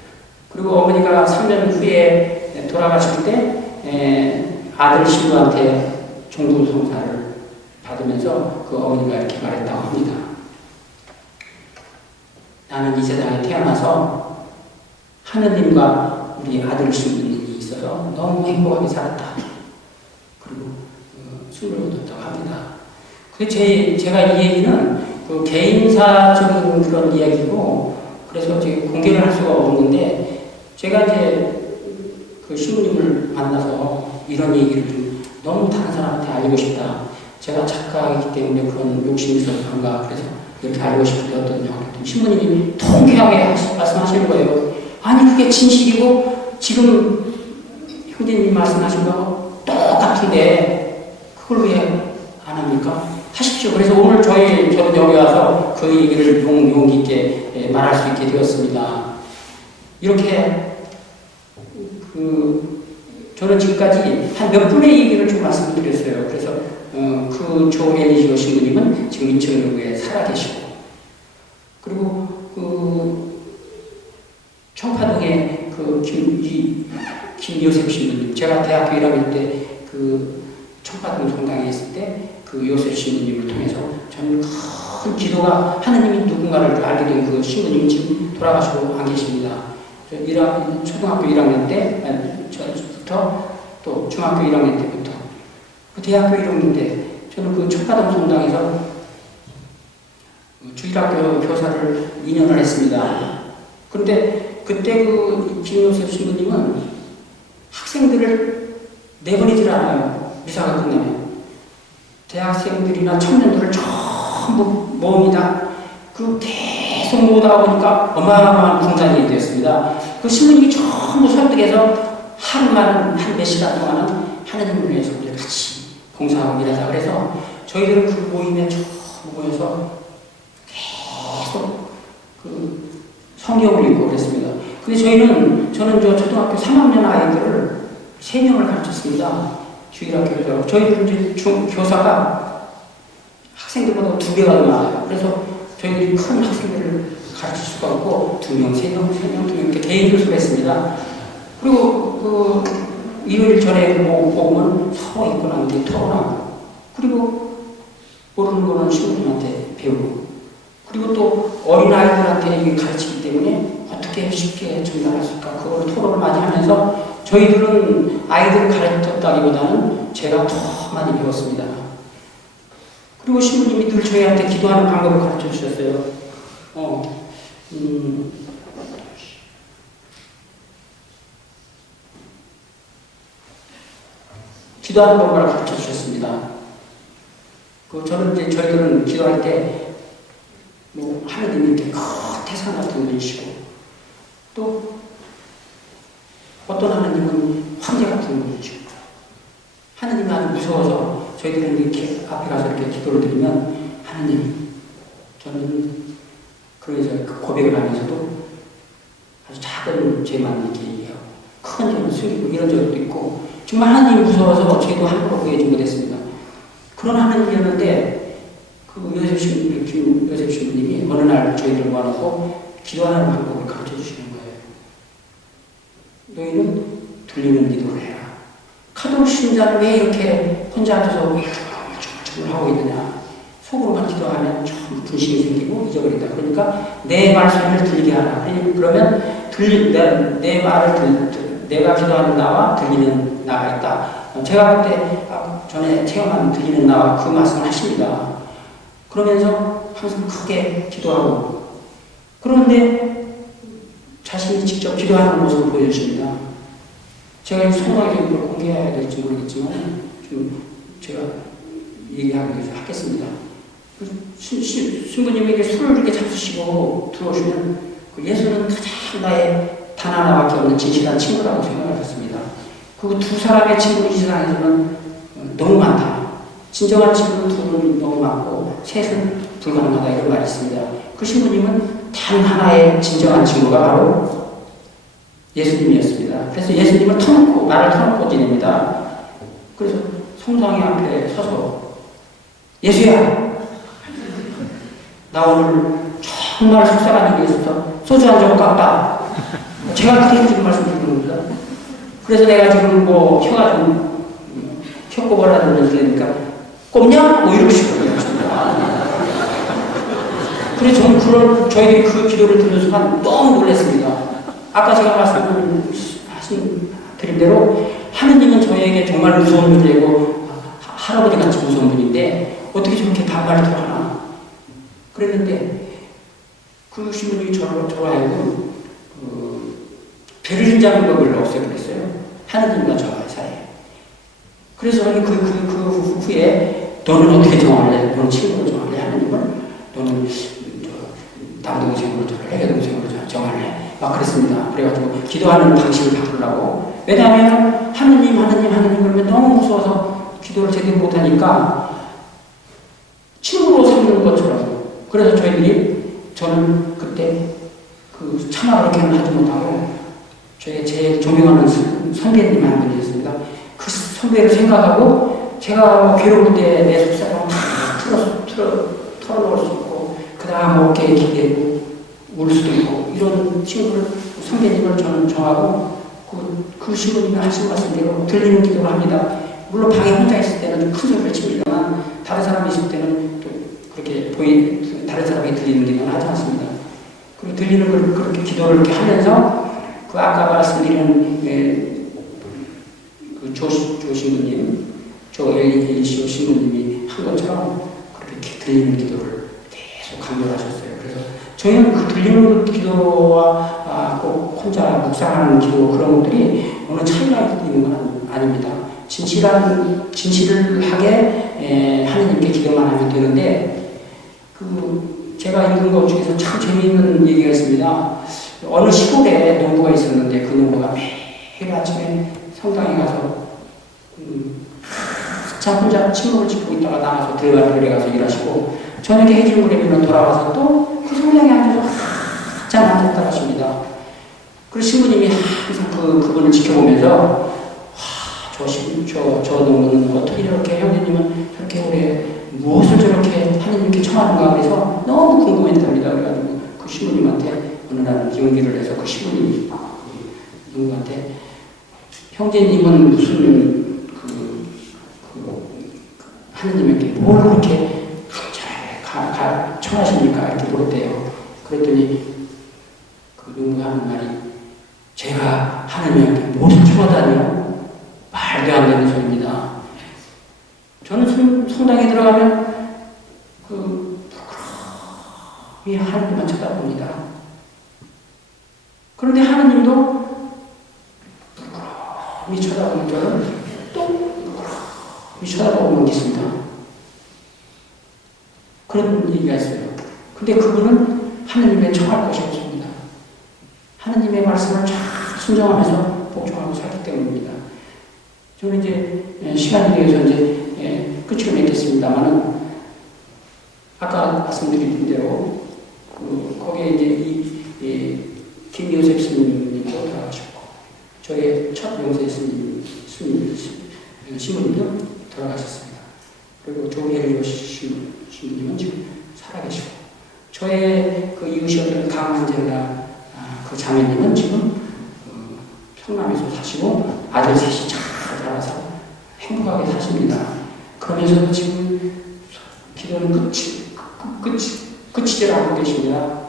그리고 어머니가 3년 후에 돌아가실 때 아들 신부한테 종부성사를 받으면서 그 어머니가 이렇게 말했다고 합니다. 나는 이 세상에 태어나서 하느님과 우리 아들 신부님이 있어서 너무 행복하게 살았다. 그리고 숨을 거뒀다고 합니다. 제가 이 얘기는 그 개인사적인 그런 이야기고 그래서 제가 공개를 할 수가 없는데 제가 이제 그 신부님을 만나서 이런 얘기를 좀 너무 다른 사람한테 알리고 싶다. 제가 작가이기 때문에 그런 욕심이 있어서 그런가. 그래서 이렇게 알고 싶은데 어떤 신부님이 통쾌하게 말씀하시는 거예요. 아니 그게 진실이고 지금 형제님이 말씀하신 거하고 똑같은데 그걸 왜 안 합니까? 하십시오. 그래서 오늘 저는 여기 와서 그 얘기를 용기 있게 말할 수 있게 되었습니다. 이렇게 저는 지금까지 한 몇 분의 얘기를 좀 말씀드렸어요. 그래서 그 조혜리지오 신부님은 지금 인천교구에 살아계시고, 그리고 청파동에 김요셉 신부님, 제가 대학교 1학년 때 청파동 성당에 있을 때 그 요셉 신부님을 통해서 저는 큰 기도가 하나님이 누군가를 알게 된 그 신부님이 지금 돌아가시고 안 계십니다. 초등학교 1학년 때부터 또 중학교 1학년 때부터 그 대학교 1학년 때 저는 그 청파동 성당에서 주일학교 교사를 2년을 했습니다. 그런데 그때 그 김용섭 신부님은 학생들을 내보내질 않아요. 미사가 끝나면. 대학생들이나 청년들을 전부 모읍니다. 계속 모으다 보니까 어마어마한 군단이 되었습니다. 그 신부님이 전부 설득해서 하루만 한 몇 시간 동안은 하나님을 위해서 우리 같이 봉사하고 일하자. 그래서 저희들은 그 모임에 전부 모여서 계속 성경을 읽고 그랬습니다. 근데 저는 초등학교 3학년 아이들을 3명을 가르쳤습니다. 주일학교 교사로. 저희들 이제 교사가 학생들보다 2배가 더 많아요. 그래서 저희들이 큰 학생들을 가르칠 수가 없고 2명, 3명, 2명 이렇게 개인 교수를 했습니다. 그리고 일요일 전에 모금은 서로 있고 난 뒤에 토론하고, 그리고 모르는 거는 신부님한테 배우고, 그리고 또 어린아이들한테 가르치기 때문에 어떻게 쉽게 전달할 수 있을까, 그걸 토론을 많이 하면서 저희들은 아이들을 가르쳤다기보다는 제가 더 많이 배웠습니다. 그리고 신부님이 늘 저희한테 기도하는 방법을 가르쳐 주셨어요. 기도하는 방법을 가르쳐 주셨습니다. 저희들은 기도할 때 하나님이 이렇게 큰 태산 같은 분이시고, 또 어떤 하나님은 황제 같은 분이시고, 하나님이 아주 무서워서 저희들은 이렇게 앞에 가서 이렇게 기도를 드리면 하나님, 저는 그래서 고백을 하면서도 아주 작은 죄만 이렇게 얘기하고 큰 죄는 숨기고 이런 적도 있고, 정말 하나님이 무서워서 저희도 함부로 구해준 못했습니다. 그런 하나님이었는데 요셉 신부님이 어느 날 저희들 모아놓고 기도하는 방법을 가르쳐 주시는 거예요. 너희는 들리는 기도를 해라. 카톨릭 신자는 왜 이렇게 혼자 앉아서 하고 있느냐. 속으로만 기도하면 좀 분심이 생기고 잊어버린다. 그러니까 내 말씀을 들리게 하라. 그러면 내 말을 내가 기도하는 나와 들리는 나가 있다. 제가 그때 전에 체험한 들리는 나와 그 말씀을 하십니다. 그러면서 항상 크게 기도하고, 그런데 자신이 직접 기도하는 모습을 보여주십니다. 제가 소홀하게 이걸 공개해야 될지 모르겠지만 좀 제가 얘기하기 위해서 하겠습니다. 신부님에게 술을 이렇게 잡수시고 들어오시면 예수는 가장 나의 단 하나밖에 없는 진실한 친구라고 생각하셨습니다. 그 두 사람의 친구는 이 세상에서는 너무 많다. 진정한 친구는 둘은 너무 많고 셋은 불가능하다, 이런 말이 있습니다. 그 신부님은 단 하나의 진정한 친구가 바로 예수님이었습니다. 그래서 예수님을 말을 터놓고 지냅니다. 그래서 성당의 앞에 서서 예수야, 나 오늘 정말 속상한 일이 있어서 소주 한 잔 깎다. 제가 그렇게 지금 말씀드리는 겁니다. 그래서 내가 지금 혀가 좀 혀꼬발하는 일이니까 꼽냐? 이러고 싶어요. 그래서 저는 저희들이 그 기도를 듣는 순간 너무 놀랐습니다. 아까 제가 말씀드린 대로 하느님은 저에게 정말 무서운 분이고 할아버지같이 무서운 분인데 어떻게 저렇게 반말을 하나. 그랬는데 그 신부님이 저로 하여금 베를린 장벽을 없애버렸어요. 하느님과 저와의 사이에. 그래서 그 후에 너는 어떻게 정할래? 너는 친구를 정할래? 하느님을 너는 남동생으로 저를 해, 여동생으로 정할래. 막 그랬습니다. 그래가지고 기도하는 방식을 바꾸려고. 왜냐하면 하느님 그러면 너무 무서워서 기도를 제대로 못하니까 친구로 삼는 것처럼. 그래서 저는 그때 그 차마 그렇게는 하지 못하고 제일 존경하는 선배님 한 분이 있습니다. 그 선배를 생각하고 제가 괴로울 때 내 속사정을 털어놓을 수 있고 그 다음 어깨에 기대고 울 수도 있고 이런 친구를 선배님을 저는 정하고 그 신부님이 하신 말씀대로 들리는 기도를 합니다. 물론 방에 혼자 있을 때는 큰 소리를 칩니다만 다른 사람이 있을 때는 또 그렇게 다른 사람이 들리는 기도는 하지 않습니다. 그리고 들리는 걸 그렇게 기도를 이렇게 하면서 그 아까 말씀드린 그 조 신부님, 조엘리시오 신부님이 한 것처럼 그렇게 들리는 기도를 계속 강조하셨어요. 그래서 저희는 그 들리는 기도와 꼭 혼자 묵상하는 기도 그런 것들이 어느 차이가 있는 건 아닙니다. 진실을 하게 하느님께 기도만 하면 되는데 제가 읽은 것 중에서 참 재미있는 얘기가 있습니다. 어느 시골에 농부가 있었는데 그 농부가 매일 아침에 성당에 가서 참 혼자 침묵을 짓고 있다가 나가서 들에 가서 일하시고 저녁에 해질 무렵이면 돌아와서 또 그 성당에 앉아서 한참 앉았다 하십니다. 그리고 신부님이 항상 그분을 지켜보면서 저 농부는 어떻게 이렇게 형제님은 저렇게 오래 무엇을 저렇게 하느님께 청하는가 그래서 너무 궁금했답니다. 그래가지고 그 신부님한테 어느 날 용기를 내서 그 신부님이 농부한테 형제님은 무슨 하느님에게 뭘 그렇게 청하십니까? 이렇게 물었대요. 그랬더니 그 농부가 하는 말이 제가 하느님에게 무엇을 청하다니요? 말도 안 되는 소리입니다. 저는 성당에 들어가면 부끄러움이 하느님만 쳐다봅니다. 그런데 하느님도 부끄러움이 쳐다보는 저를 또 부끄러움이 쳐다보고 있습니다. 그런 얘기가 있어요. 근데 그분은 하느님의 청할 것이 없습니다. 하느님의 말씀을 잘 순종하면서 복종하고 살기 때문입니다. 저는 이제 시간이 되어서 이제 끝을 맺겠습니다만은 아까 말씀드린 대로 거기에 이제 김요셉 스님도 돌아가셨고 저의 첫 용세 신부님도 돌아가셨습니다. 그리고 조혜리 신부님은 지금 살아계시고 저의 그 이웃이었던 강한젤라 그 자매님은 지금 성남에서 사시고 아들 셋이 잘 살아서 행복하게 사십니다. 그러면서 지금 기도는 끝이질 않고 계십니다.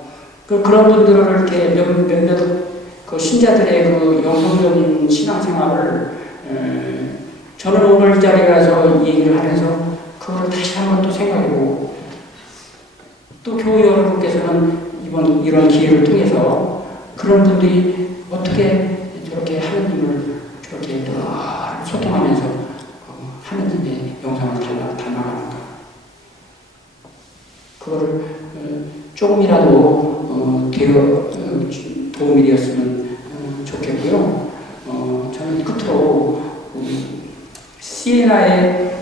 그런 분들을 이렇게 몇몇 그 신자들의 그 영성적인 신앙생활을 저는 오늘 이 자리에 가서 얘기를 하면서 그걸 다시 한번 또 생각해보고 또 교회 여러분께서는 이런 기회를 통해서 그런 분들이 어떻게 저렇게 하느님을 저렇게 소통하면서 하느님의 영상을 닮아가는가 그거를 조금이라도 도움이 되었으면 좋겠고요. 저는 끝으로 시에나에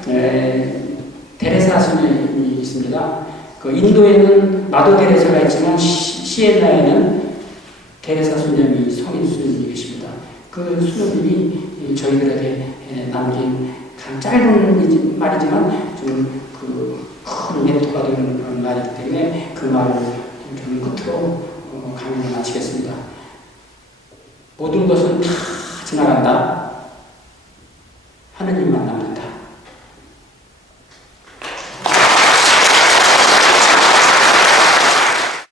데레사 스님이 있습니다. 그 인도에는 마도 데레사가 있지만 시에나에는 데레사 스님이 성인 스님이 계십니다. 그 스님이 저희들에게 남긴 짧은 말이지만 좀 큰 멘토가 되는 그런 말이기 때문에 그 말을 좀 끝으로 강의를 마치겠습니다. 모든 것은 다 지나간다. 하느님만 남아.